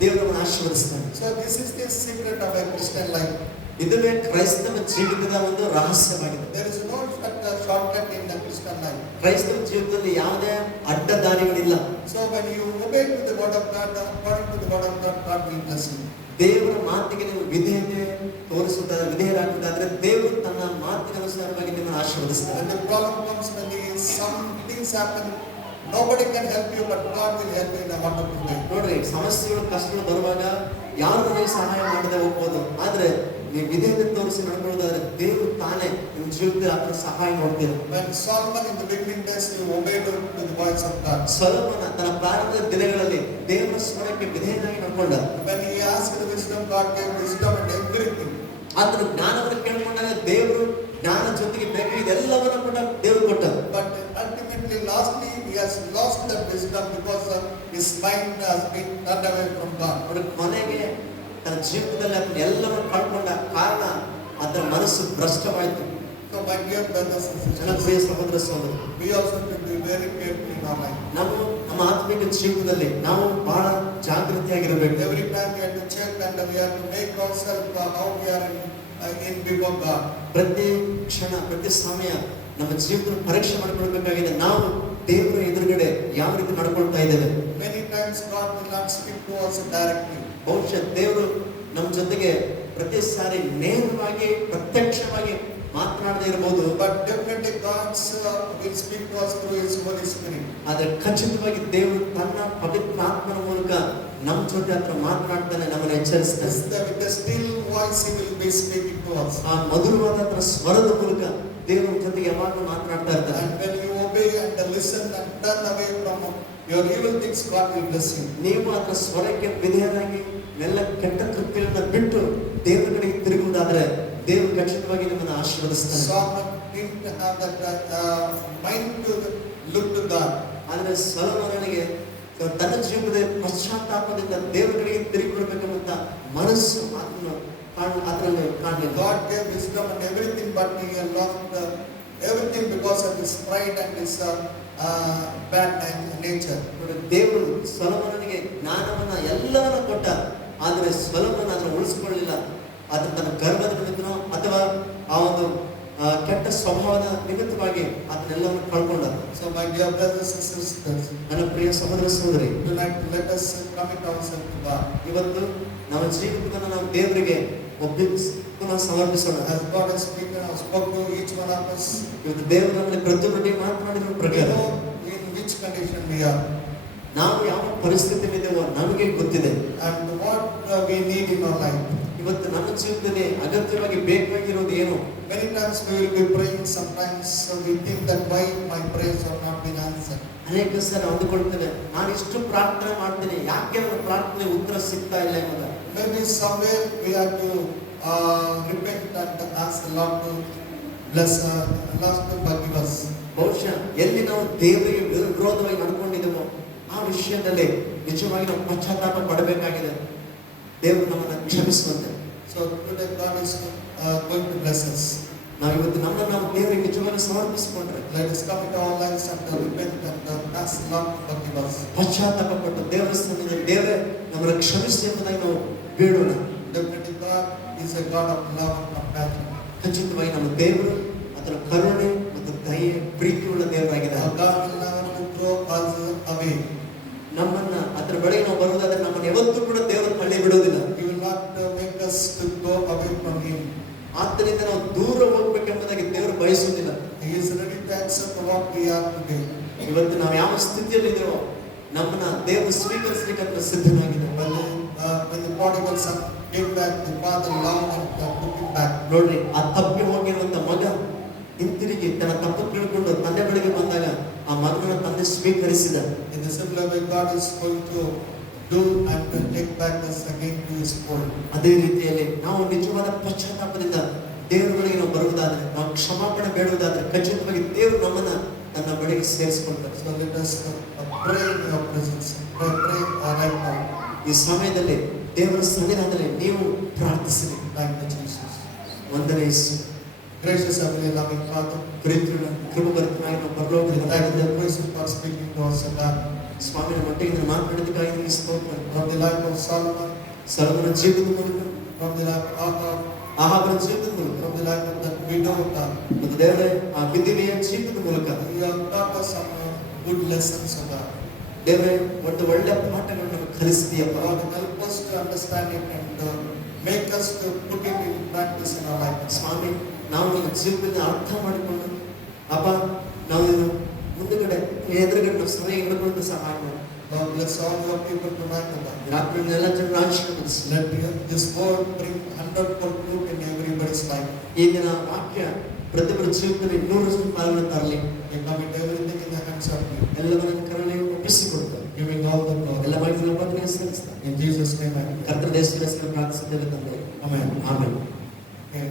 ದೇವರು ನಮ್ಮನ್ನು ಆಶೀರ್ವದಿಸ್ತಾನೆ. So this is the secret of a Christian life. ಇದುವೇ ಕ್ರೈಸ್ತವ ಜೀವಿತದ ಒಂದು ರಹಸ್ಯವಾಗಿದೆ. There is no shortcut ಕ್ರೈಸ್ತರ ಜೀವಿತದಲ್ಲಿ ಯಾವುದೇ ಅಡ್ಡದಾರಿಗಳಿಲ್ಲ. So when you obey to the word of God, according to the word of God, God will bless you. ದೇವರ ಮಾತಿಗೆ ನೀವು ವಿಧೇಯತೆ ತೋರಿಸುವುದಾದ್ರೆ, ವಿಧೇಯರಾಗುವುದಾದ್ರೆ ದೇವರು ತನ್ನ ಮಾತಿನ ಅನುಸಾರವಾಗಿ ನಿಮ್ಮನ್ನು ಆಶೀರ್ವದಿಸ್ತಾರೆ. When the problem comes, when some things happen, nobody can help you, but God will help you in a wonderful way. ನೋಡ್ರಿ, ಸಮಸ್ಯೆಗಳು ಕಷ್ಟಗಳು ಬರುವಾಗ ಯಾರು ನನಗೆ ಸಹಾಯ ಮಾಡದೆ ಹೋಗ್ಬೋದು, ಆದ್ರೆ ನೀವು ವಿಧೇಯತೆ ತೋರಿಸಿ ನಡ್ಕೊಳ್ಳೋದಾದ್ರೆ ದೇವರು ತಾನೇ ನಿಮ್ಮ ಜೀವಿತದಲ್ಲಿ ಆತನ ಸಹಾಯ ನೋಡ್ತೀರ. When Solomon in the beginning days, he obeyed to the voice of God. ಸೊಲೊಮೋನ ತನ್ನ ಪ್ರಾರಂಭದ ದಿನಗಳಲ್ಲಿ ದೇವರ ಸ್ವರಕ್ಕೆ ವಿಧೇಯನಾಗಿ ನಡ್ಕೊಂಡ. When he asked the wisdom, God gave wisdom and everything. ಆತನು ಜ್ಞಾನವನ್ನು ಕೇಳಿಕೊಂಡಾಗ ದೇವರು ಜ್ಞಾನ ಜೊತೆಗೆ ಬೇಕಾಗಿದ್ದೆಲ್ಲವನ್ನ ಕೂಡ ದೇವರು ಕೊಟ್ಟ. But ultimately, lastly, he has lost that wisdom because his mind has been turned away from God. ಅವರ ಕೊನೆಗೆ ತನ್ನ ಜೀವಿತದಲ್ಲಿ ಅದನ್ನ ಎಲ್ಲವನ್ನು ಕಳ್ಕೊಂಡ ಕಾರಣ ಅದರ ಮನಸ್ಸು ಭ್ರಷ್ಟವಾಯಿತು. So my dear brothers and ನನ್ನ sisters, ಪ್ರಿಯ ಸಹೋದರ ಸಹೋದರಿ, we also have to be very careful in our life. ನಾವು ನಮ್ಮ ಆತ್ಮಿಕ ಜೀವನದಲ್ಲಿ ನಾವು ಬಹಳ ಜಾಗೃತಿಯಾಗಿರಬೇಕು. Every time we have to check and we have to make ourselves how we are in before God. ಪ್ರತಿ ಕ್ಷಣ ಪ್ರತಿ ಸಮಯ ನಮ್ಮ ಜೀವನ ಪರೀಕ್ಷೆ ಮಾಡಿಕೊಳ್ಬೇಕಾಗಿದೆ. ನಾವು ದೇವರ ಎದುರುಗಡೆ ಯಾವ ರೀತಿ ನಡ್ಕೊಳ್ತಾ ಇದ್ದೇವೆ. Many times God will not speak to us directly. ಬಹುಶಃ ದೇವರು ನಮ್ಮ ಜೊತೆಗೆ ಪ್ರತಿ ಸಾರಿ ನೇರವಾಗಿ ಪ್ರತ್ಯಕ್ಷವಾಗಿ ಮಾತನಾಡದೇ ಇರಬಹುದು, But definitely God will speak to us through His Holy Spirit. ಆದ್ರೆ ಖಚಿತವಾಗಿ ದೇವರು ತನ್ನ ಪವಿತ್ರ ಆತ್ಮನ ಮೂಲಕ ನಮ್ಮ ಜೊತೆ ಹತ್ರ ಮಾತನಾಡ್ತಾನೆ, ನಮ್ಮನ್ನು ಎಚ್ಚರಿಸ್ತಾನೆ. With the still voice He will be speaking to us. ಆ ಮಧುರವಾದ ಹತ್ರ ಸ್ವರದ ಮೂಲಕ ದೇವರ ಜೊತೆಗೆ ಯಾವಾಗಲೂ ಮಾತನಾಡ್ತಾ ಇರ್ತಾನೆ. And when you obey and listen and turn away from your evil things, God will bless you. ನೀವು ಅದರ ಸ್ವರಕ್ಕೆ ವಿಧೇಯರಾಗಿ ಎಲ್ಲ ಕೆಟ್ಟ ಕೃತ್ಯಗಳನ್ನ ಬಿಟ್ಟು ದೇವರ ಕಡೆಗೆ ತಿರುಗುವುದಾದ್ರೆ ದೇವರು ಖಚಿತವಾಗಿ ನಿಮ್ಮನ್ನು ಆಶೀರ್ವದಿಸ್ತಾನೆ. Solomon didn't have that mind to look to God. ಆದ್ರೆ ಸೊಲೊಮೋನನಿಗೆ ತನ್ನ ಜೀವನದ ಪಶ್ಚಾತ್ತಾಪದಿಂದ ದೇವರ ಕಡೆಗೆ ತಿರುಗಿಕೊಳ್ಬೇಕೆಂಬಂತ ಮನಸ್ಸು ಅದರಲ್ಲಿ ಕಾಣಲಿಲ್ಲ. God gave wisdom and everything, but he had lost everything because of his pride and his bad nature. ದೇವರು ಸೊಲೊಮೋನನಿಗೆ ಜ್ಞಾನವನ್ನ ಎಲ್ಲವನ್ನ ಕೊಟ್ಟ, ಆದರೆ ಸೊಲೊಮೋನ ಅದನ್ನು ಉಳಿಸಿಕೊಳ್ಳಲಿಲ್ಲ. ಅದು ತನ್ನ ಗರ್ವದ ನಿಮಿತ್ತನೋ ಅಥವಾ ಆ ಒಂದು ಕೆಟ್ಟ ಸ್ವಭಾವದ ನಿಮಿತ್ತವಾಗಿ ಅದನ್ನೆಲ್ಲವನ್ನು ಕಳ್ಕೊಂಡ. So my dear brothers and sisters, ನನ್ನ ಪ್ರಿಯ ಸಹೋದರ ಸಹೋದರಿ, tonight let us commit ourselves to God. ಇವತ್ತು ನಮ್ಮ ಜೀವಿತವನ್ನು ನಾವು ದೇವರಿಗೆ ಪುನಃ ಸಮರ್ಪಿಸೋಣ. As God has spoke to each one of us, ಇವತ್ತು ದೇವರು ನಮ್ಮಲ್ಲಿ ಪ್ರತಿಯೊಬ್ಬರಿಗೆ ಮಾತನಾಡಿದ we ಪ್ರಕಾರ know in which condition we are ನಾವು ಯಾವ ಪರಿಸ್ಥಿತಿಯಲ್ಲಿದ್ದೇವೋ ನಮಗೆ ಗೊತ್ತಿದೆ. and what we need in our life. ಇವತ್ತು ನಮ್ಮ ಜೀವಿತದಲ್ಲಿ ಅಗತ್ಯವಾಗಿ ಬೇಕಾಗಿರೋದು ಏನು? Many times we will be praying, sometimes we think that why my prayers have not been answered. ಅನೇಕ ಸಲ ಅಂದುಕೊಳ್ತೇನೆ, ನಾನು ಇಷ್ಟು ಪ್ರಾರ್ಥನೆ ಮಾಡ್ತೀನಿ, ಯಾಕೆ ನನ್ನ ಪ್ರಾರ್ಥನೆ ಉತ್ತರ ಸಿಗ್ತಾ ಇಲ್ಲ ಎಂಬುದ. Maybe somewhere we have to repent and ask the Lord to bless Lord to forgive us. ಬಹುಶಃ ಎಲ್ಲಿ ನಾವು ದೇವರಿಗೆ ವಿರೋಧವಾಗಿ ನಡ್ಕೊಂಡಿದ್ದೇವೋ ಆ ವಿಷಯದಲ್ಲಿ ನಿಜವಾಗಿ ನಾವು ಪಶ್ಚಾತ್ತಾಪ ಪಡಬೇಕಾಗಿದೆ. ದೇವರು ನಮ್ಮನ್ನು ಕ್ಷಮಿಸುವಂತೆ. So today God is going to bless us. ನಾವು ಇವತ್ತು ನಮ್ಮನ್ನು ನಾವು ದೇವರಿಗೆ ನಿಜವಾಗಿ ಸಮರ್ಪಿಸಿಕೊಂಡ್ರೆ, Let us commit our lives and repent and ask the Lord to forgive us. ಪಶ್ಚಾತ್ತಾಪ ಪಟ್ಟು ದೇವರ ಸನ್ನಿಧಿಯಲ್ಲಿ ದೇವರೇ ನಮ್ಮನ್ನು ಕ್ಷಮಿಸಿ ಎಂಬುದಾಗಿ ನಾವು ಬೇಡೋಣ. Definitely God is a God of love and compassion. ಖಚಿತವಾಗಿ ನಮ್ಮ ದೇವರು ಅದರ ಕರುಣೆ ಮತ್ತು ದಯೆ ಪ್ರೀತಿಯುಳ್ಳ ದೇವರಾಗಿದ್ದಾರೆ. God will never throw us away. ನಮ್ಮನ್ನ ಅದರ ಬಳಿಗೆ ನಾವು ಬರುವುದಾದ್ರೆ ನಮ್ಮನ್ನು ಯಾವತ್ತೂ ಕೂಡ ದೇವರು ತಳ್ಳಿ ಬಿಡುವುದಿಲ್ಲ. He will not make us to go away from Him. ಆದ್ದರಿಂದ ನಾವು ದೂರ ಹೋಗ್ಬೇಕೆಂಬುದಾಗಿ ದೇವರು ಬಯಸುವುದಿಲ್ಲ. He is ready to accept what we are today. ಇವತ್ತು ನಾವು ಯಾವ ಸ್ಥಿತಿಯಲ್ಲಿದ್ದೇವೋ ನಮ್ಮನ್ನ ದೇವರು ಸ್ವೀಕರಿಸಲಿಕ್ಕೆ ಸಿದ್ಧನಾಗಿದೆ. When the prodigal son came back, the father loved and took him back. ನೋಡ್ರಿ, ಆ ತಪ್ಪಿ ಹೋಗಿರುವಂತ ಮಗ ಹಿಂತಿರುಗಿ ತನ್ನ ತಪ್ಪು ತಿಳ್ಕೊಂಡು ತಂದೆ ಬಳಿಗೆ ಬಂದಾಗ ಆ ಮಗನ ತಂದೆ ಸ್ವೀಕರಿಸಿದ. In the similar way, God is going to do and to take back us again to His fold. ಅದೇ ರೀತಿಯಲ್ಲಿ ನಾವು ನಿಜವಾದ ಪಶ್ಚಾತ್ತಾಪದಿಂದ ದೇವರ ಬಳಿಗೆ ನಾವು ಬರುವುದಾದ್ರೆ, ನಾವು ಕ್ಷಮಾಪಣೆ ಬೇಡುವುದಾದ್ರೆ ಖಚಿತವಾಗಿ ದೇವರು ನಮ್ಮನ್ನ ತನ್ನ ಬಳಿಗೆ ಸೇರಿಸಿಕೊಳ್ತಾರೆ. So let us pray in your presence. Pray right now. ಈ ಸಮಯದಲ್ಲಿ ದೇವರ ಸನ್ನಿಧಾನದಲ್ಲಿ ನೀವು ಪ್ರಾರ್ಥಿಸಿರಿ. Thank you, Jesus. ವಂದನೆ ಯೇಸು. Gracious Heavenly loving Father, ಪ್ರೀತಿಯುಳ್ಳ ಕೃಪಭರಿತನಾಗಿ ನಾವು ಪರಲೋಕದಿಂದ thank you for speaking to us, God. ಸ್ವಾಮಿನ ಮಟ್ಟಿಗೆ ಮಾತನಾಡಿದಕ್ಕಾಗಿ ನಿಮಗೆ ಸ್ತೋತ್ರ. From the life of Solomon, ಸೊಲೊಮೋನನ ಜೀವನದ ಮೂಲಕ, from the life of ಆಹಾಬನ ಜೀವಿತದ ಮೂಲಕ from the life of that widow, ಮತ್ತು ದೇವರೇ ಆ ವಿಧವೆಯ ಜೀವಿತದ ಮೂಲಕ you have taught us some good lessons of that. ದೇವರೇ ಒಂದು ಒಳ್ಳೆ ಪಾಠಗಳನ್ನು ಕಲಿಸ್ತೀಯಪ್ಪ. Lord, help us to understand it and make us to put it in practice in our life. ಸ್ವಾಮಿ, ನಾವು ನಮ್ಮ ಜೀವಿತದ ಅರ್ಥ ಮಾಡಿಕೊಂಡು ಅಪ್ಪ ನಾವು ಇದನ್ನು ಮುಂದುಗಡೆ ಎದುರುಗಡೆ ನಾವು ಸರಿಯಾಗಿ ನಡ್ಕೊಂಡು ಸಹಾಯ ಮಾಡಿ. Lord, bless all your people tonight, Lord. ರಾತ್ರಿ ಎಲ್ಲ ಜನರ ಆಶೀರ್ವದಿಸಿ. Let this word bring 100% fruit in everybody's life. ಈ ದಿನ ವಾಕ್ಯ ಪ್ರತಿಯೊಬ್ಬರ ಜೀವಿತದಲ್ಲಿ 100% ಫಲವನ್ನು ತರಲಿ. We commit everything in the hands of you. ಎಲ್ಲವನ್ನ ಕರುಣೆಗೆ ಒಪ್ಪಿಸಿಕೊಡುತ್ತಾರೆ. Giving all the glory. ಎಲ್ಲ ಮಹಿಮೆಯನ್ನು ಒಬ್ಬನಿಗೆ ಸಲ್ಲಿಸ್ತಾರೆ. In Jesus' name I pray. ಕರ್ತನ ದೇಶದ ಹೆಸರಲ್ಲಿ ಪ್ರಾರ್ಥಿಸುತ್ತೇವೆ ತಂದೆ. Amen. ಆಮೆನ್. Okay.